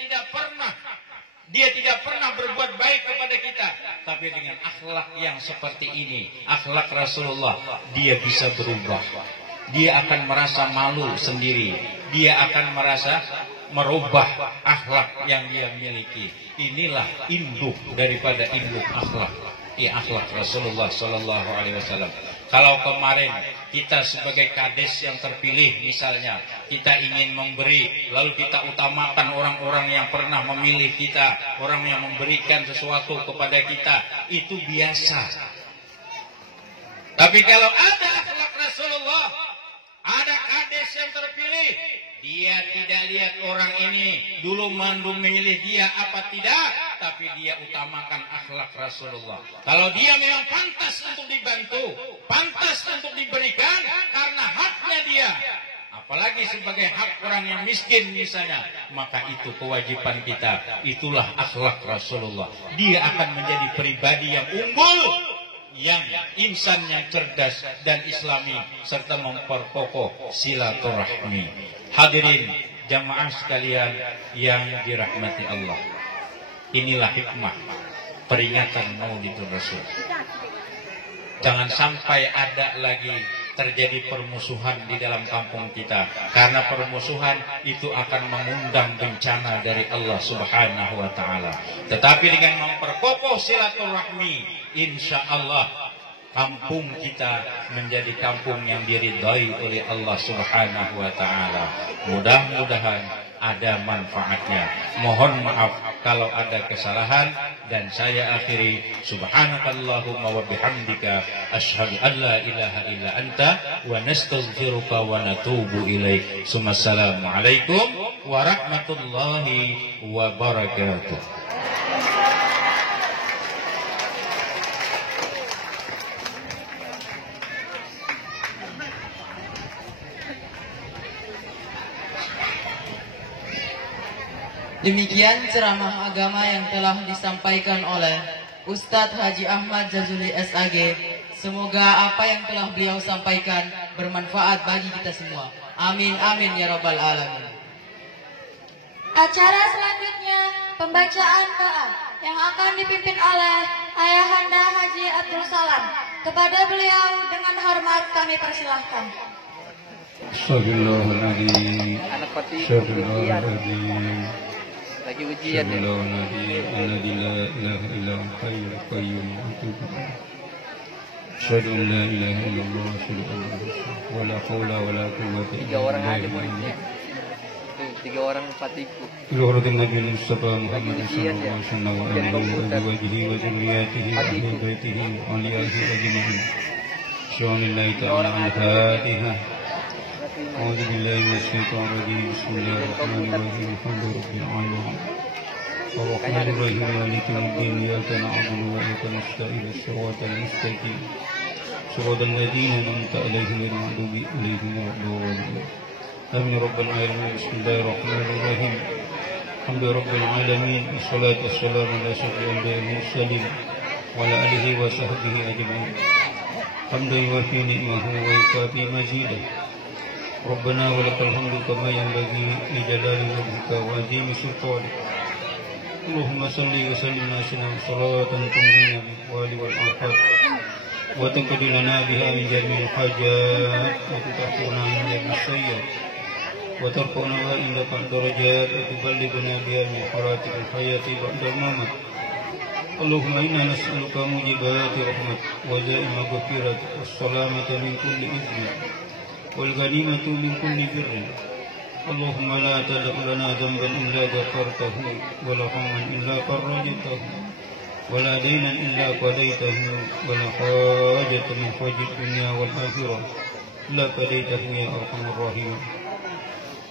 dia tidak pernah berbuat baik kepada kita, tapi dengan akhlak yang seperti ini, akhlak Rasulullah, dia bisa berubah. Dia akan merasa malu sendiri, dia akan merasa merubah akhlak yang dia miliki. Inilah induk daripada induk akhlak, akhlak Rasulullah Sallallahu Alaihi Wasallam. Kalau kemarin kita sebagai kades yang terpilih misalnya, kita ingin memberi, lalu kita utamakan orang-orang yang pernah memilih kita, orang yang memberikan sesuatu kepada kita, itu biasa. Tapi kalau ada akhlak Rasulullah, ada kades yang terpilih, dia tidak lihat orang ini dulu memilih dia apa tidak, tapi dia utamakan akhlak Rasulullah. Kalau dia memang pantas untuk dibantu, pantas untuk diberikan karena haknya dia, apalagi sebagai hak orang yang miskin misalnya, maka itu kewajiban kita. Itulah akhlak Rasulullah. Dia akan menjadi pribadi yang unggul, yang insan yang cerdas dan islami, serta memperkokoh silaturahmi. Hadirin jamaah sekalian yang dirahmati Allah, inilah hikmah peringatan Maulidul Rasul. Jangan sampai ada lagi terjadi permusuhan di dalam kampung kita, karena permusuhan itu akan mengundang bencana dari Allah Subhanahu wa taala. Tetapi dengan memperkokoh silaturahmi, insya Allah kampung kita menjadi kampung yang diridhai oleh Allah Subhanahu wa taala. Mudah-mudahan ada manfaatnya. Mohon maaf kalau ada kesalahan, dan saya akhiri subhanakallahumma wa bihamdika asyhadu an la ilaha illa anta wa nastaghfiruka wa natubu ilaik. Assalamualaikum warahmatullahi wabarakatuh. Demikian ceramah agama yang telah disampaikan oleh Ustadz Haji Ahmad Jazuli SAG. Semoga apa yang telah beliau sampaikan bermanfaat bagi kita semua. Amin amin ya rabbal alamin. Acara selanjutnya pembacaan doa yang akan dipimpin oleh Ayahanda Haji Abdul Salam. Kepada beliau dengan hormat kami persilahkan. Astagfirullahaladzim. Astagfirullahaladzim. Lagi ujian ya. Astagfirullahaladzim. La ilaha illa hayyul qayyum. Asyhadu an la ilaha illallah wa asyhadu anna Muhammadan wa la haula wa la quwwata illa billah. 3 orang 4 ibu. Ilahuratin Nabi Mustafa Muhammad sallallahu alaihi wasallam wa alihi wa wajhihi wa dzurriyyatihi wa ahli baitihi wa alihi ajma'in. Syunillahi ta'ala al-Fatihah. A'udzu billahi minasyaitonir rajim. Bismillahirrahmanirrahim. Alhamdulillahirabbil alamin. Ar-Rahmanir Rahim. Maliki yaumiddin. Iyyaka na'budu wa iyyaka nasta'in. Shiratal mustaqim. Shiratal ladzina an'amta 'alaihim ghairil maghdubi 'alaihim waladdallin. Amin rabbal alamin. Bismillahirrahmanirrahim. Alhamdulillahi rabbil alamin. Wassalatu wassalamu ala asyrafil anbiya'i wal mursalin wa ala alihi wa sahbihi ajma'in. Hamdan yuwaffi ni'mahu wa yukafi mazidah. Rabbana wa lakal hamdu kama yanbaghi li jalali wajhika wa 'azimi sultanik. Allahumma salli wa sallim ala sayyidina salatan tunjina bil wali wal afat wa taqdi lana biha min jami'il hajat wa tutahhirna min jami'is sayyi'at وترفعنا عندك الدرجات وتبلغنا بها من حراتك الحياة بعد الممات. اللهم إنا نسألك موجبات رحمتك وجائم مغفرتك والسلامة من كل إثم والغنيمة من كل بر. اللهم لا تدع لنا ذنبا إلا غفرته ولا هما إلا فرجته ولا دينا إلا قضيته ولا حاجة من حوائج الدنيا والآخرة لا قضيته يا أرحم الراحمين.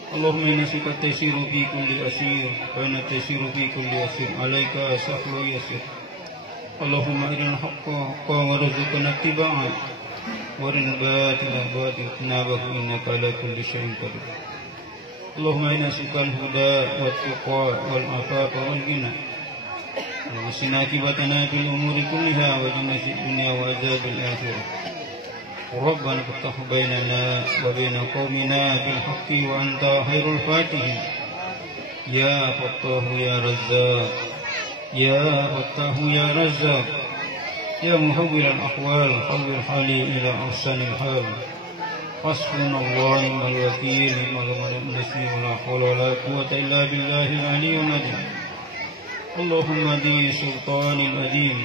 اللهم إنك التيسير في كل أسير وإن التيسير في كل أسير عليك سهل يسير. اللهم أرنا الحق حقا وارزقنا اتباعه وارنا الباطل باطلا واجتنابه إنك على كل شيء قدير. اللهم إنا نسألك الهدى والتقى والعفاف والغنى وحسن عاقبتنا في الأمور كلها وجنة الدنيا وعذاب الآخرة. ربنا افتح بيننا وبين قومنا بالحق وأنت خير الفاتحين. يا فتاح يا رزاق يا فتاح يا رزاق يا محول الأحوال حول حالي إلى أحسن الحال. حسبنا الله ونعم الوكيل ونعم النصير ولا حول ولا قوة إلا بالله العلي العظيم. اللهم ذي سلطان العظيم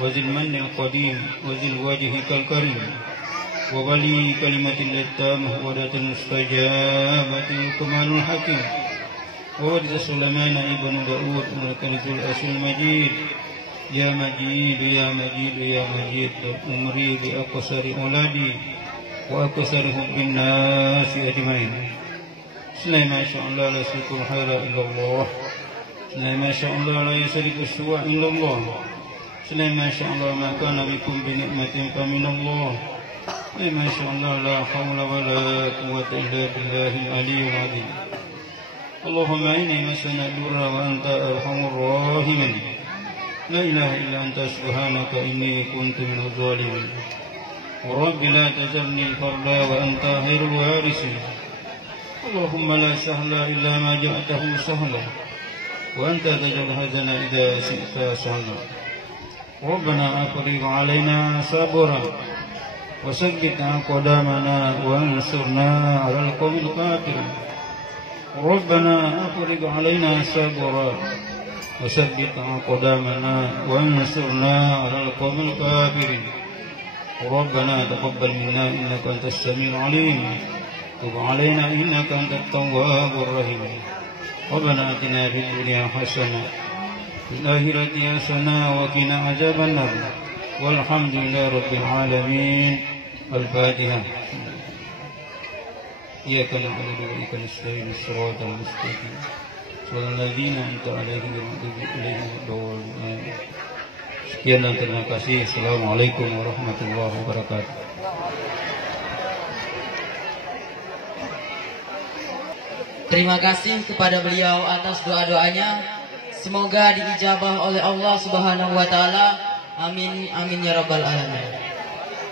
وذي المن القديم وذي الوجه كالكريم وولي كلمة التامة ودة المستجابة الكمال الحكيم وورث سليمان ابن داود ولك الأسر المجيد. يا مجيد يا مجيد يا مجيد أمري بأقصر أولادي وأقصر حب الناس أجمعين. سلام ما شاء الله لا يسلك الخير إلا الله. سلام ما شاء الله لا يسلك السوء إلا الله. سلام ما شاء الله ما كان بكم بنعمة فمن الله. ما شاء الله لا حول ولا قوة إلا بالله العلي العظيم. اللهم إني مسنا الضر وأنت أرحم الراحمين. لا إله إلا أنت سبحانك إني كنت من الظالمين. ورب لا تذرني فردا وأنت خير الوارثين. اللهم لا سهل إلا ما جعلته سهلا وأنت تجعل الحزن إذا شئت سهلا. ربنا أفرغ علينا صبرا وثبت أقدامنا وانصرنا على القوم الكافرين. ربنا أفرغ علينا صبرا وثبت أقدامنا وانصرنا على القوم الكافرين. ربنا تقبل منا إنك أنت السميع العليم. تب علينا إنك أنت التواب الرحيم. ربنا آتنا في الدنيا حسنة في الآخرة حسنة وقنا عذاب النار. والحمد لله رب العالمين. الفاتحة. إياك نعبد وإياك نستعين الصراط المستقيم صراط الذين أنعمت عليهم غير المغضوب عليهم ولا الضالين. Sekian dan terima kasih. Assalamualaikum warahmatullahi wabarakatuh. Terima kasih kepada beliau atas doa-doanya. Semoga diijabah oleh Allah Subhanahu wa taala. Amin amin ya rabbal alamin.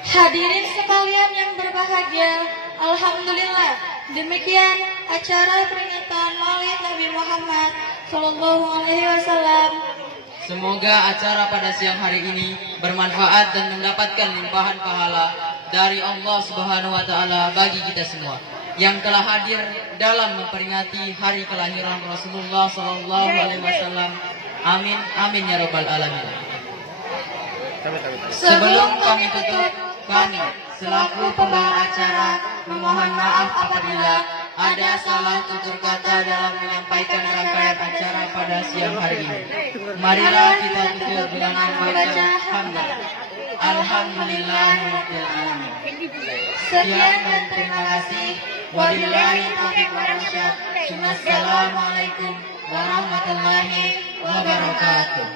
Hadirin sekalian yang berbahagia, alhamdulillah demikian acara peringatan Maulid Nabi Muhammad Shallallahu Alaihi Wasallam. Semoga acara pada siang hari ini bermanfaat dan mendapatkan limpahan pahala dari Allah Subhanahu wa taala bagi kita semua yang telah hadir dalam memperingati hari kelahiran Rasulullah Shallallahu Alaihi Wasallam. Amin amin ya rabbal alamin. Sebelum kami tutup, kami selaku pembawa acara memohon maaf apabila ada salah tutur kata dalam menyampaikan rangkaian acara pada siang hari ini. Marilah kita tutup dengan membaca hamdalah. Alhamdulillahirabbil alamin. Sekian dan terima kasih. Wabillahi taufiq wal hidayah. Wassalamualaikum warahmatullahi wabarakatuh.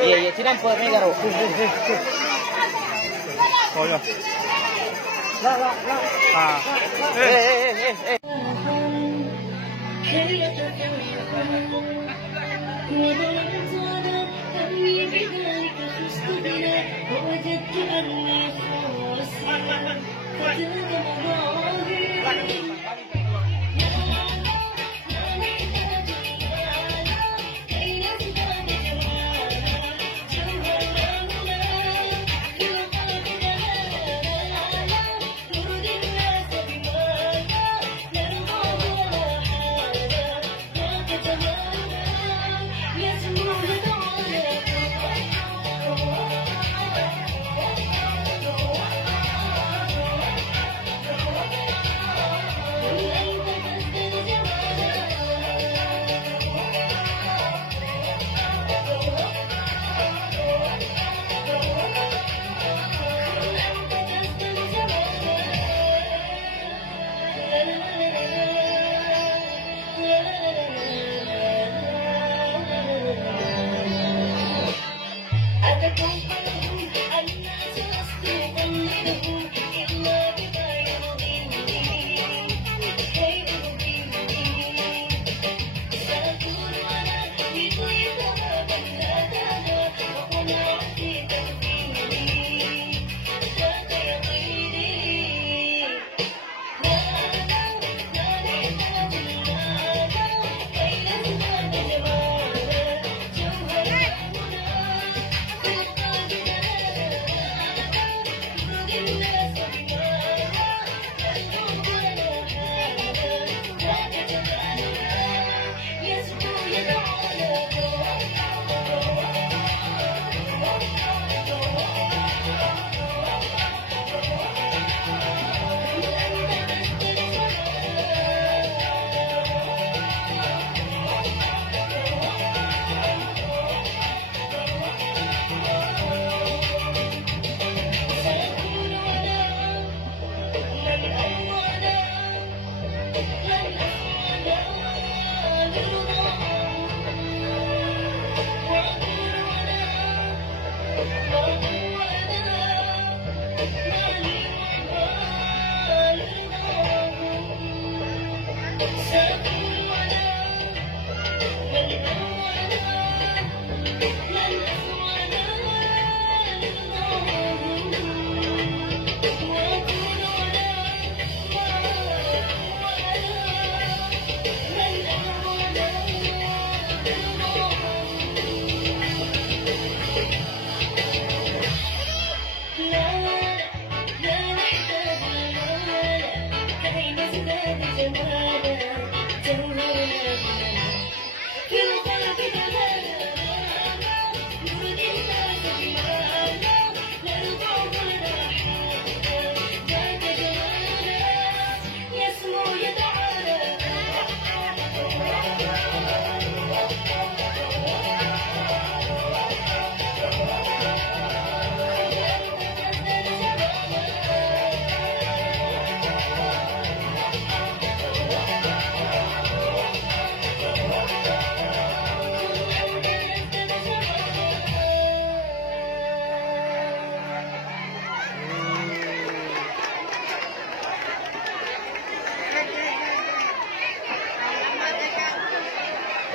Iya, sidang per negaro. Oh ya. La. Ah.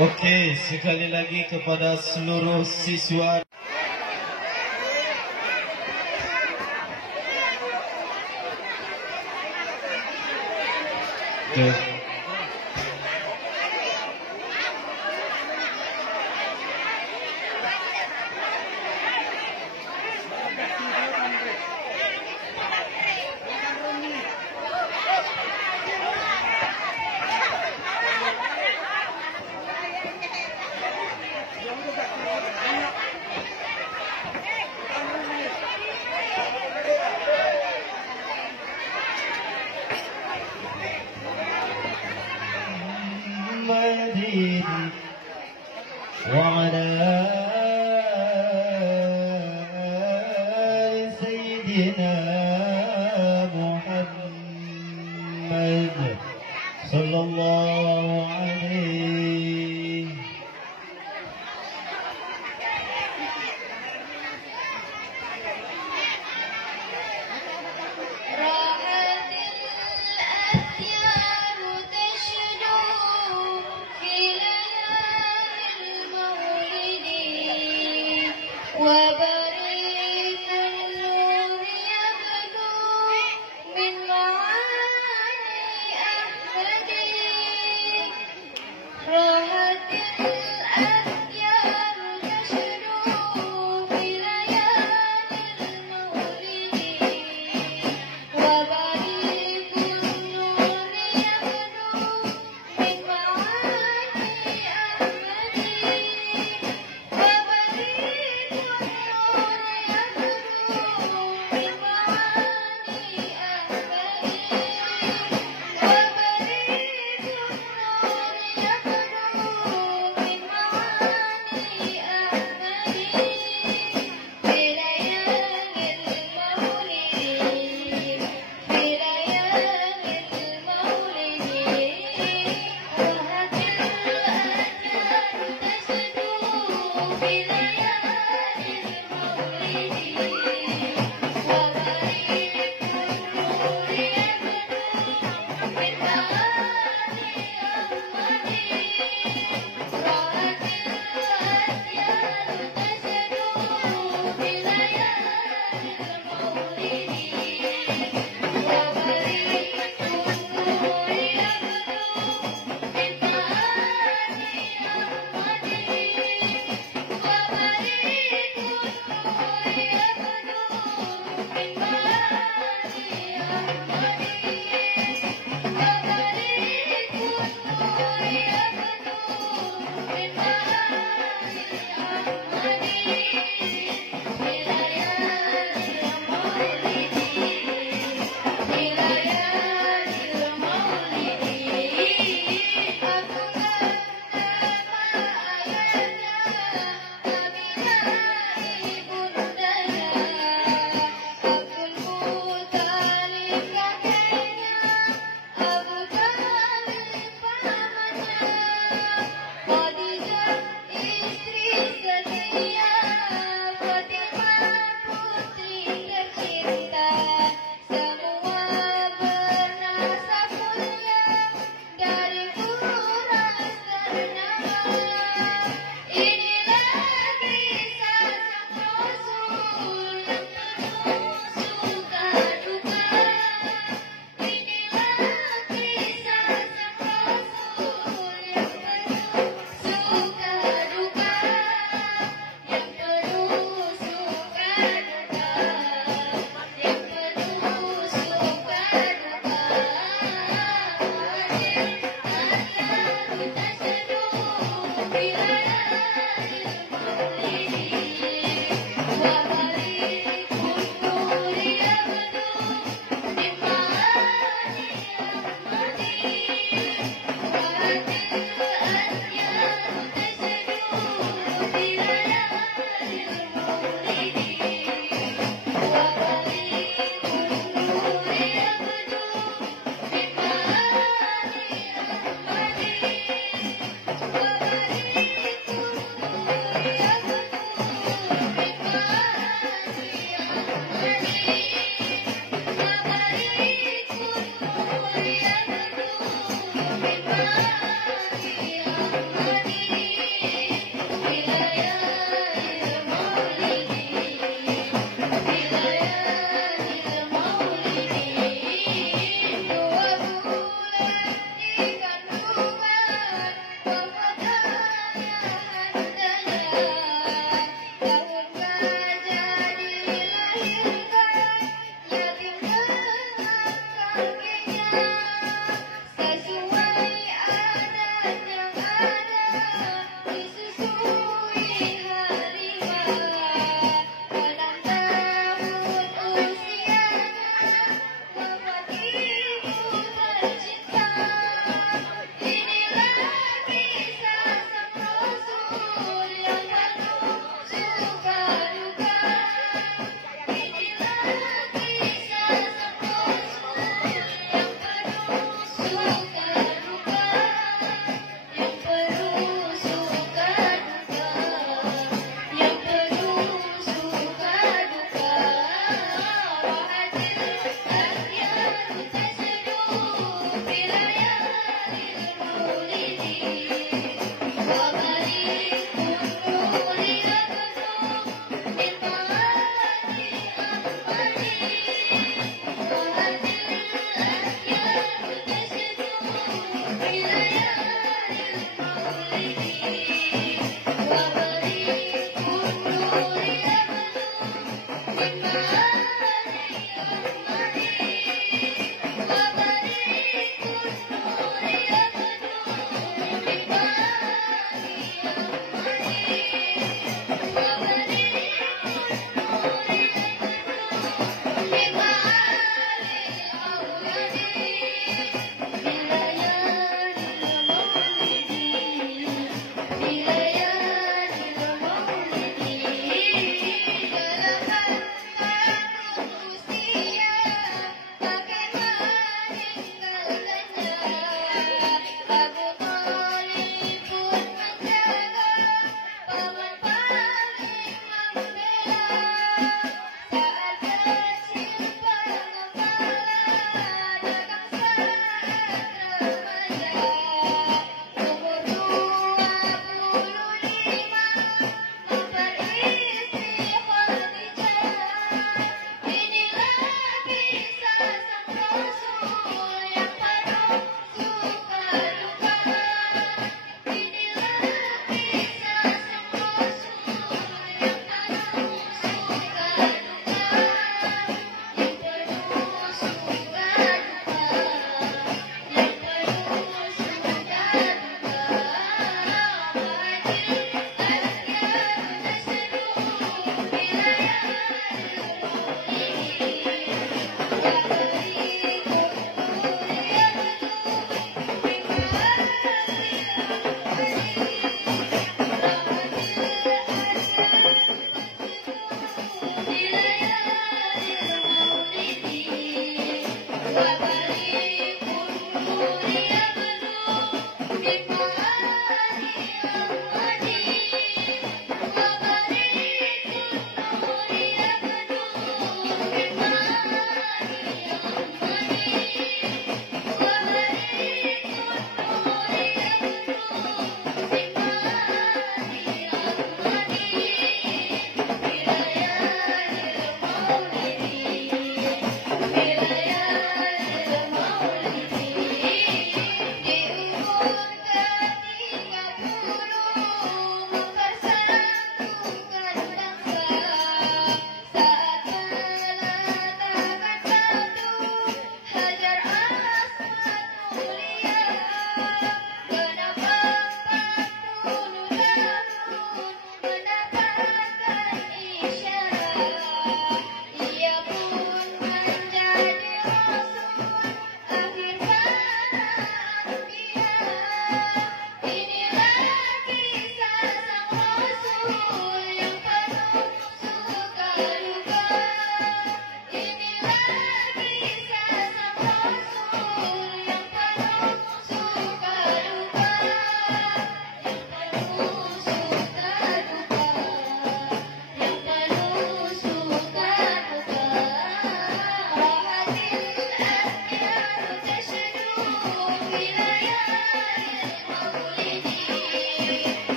Oke, sekali lagi kepada seluruh siswa. وعلى سيدنا محمد صلى الله عليه. وبريق النور يبدو من معاني أحمد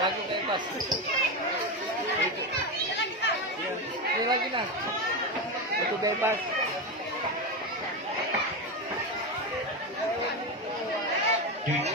Lagu bebas. Ini lagi nah. Lagu bebas. Duit.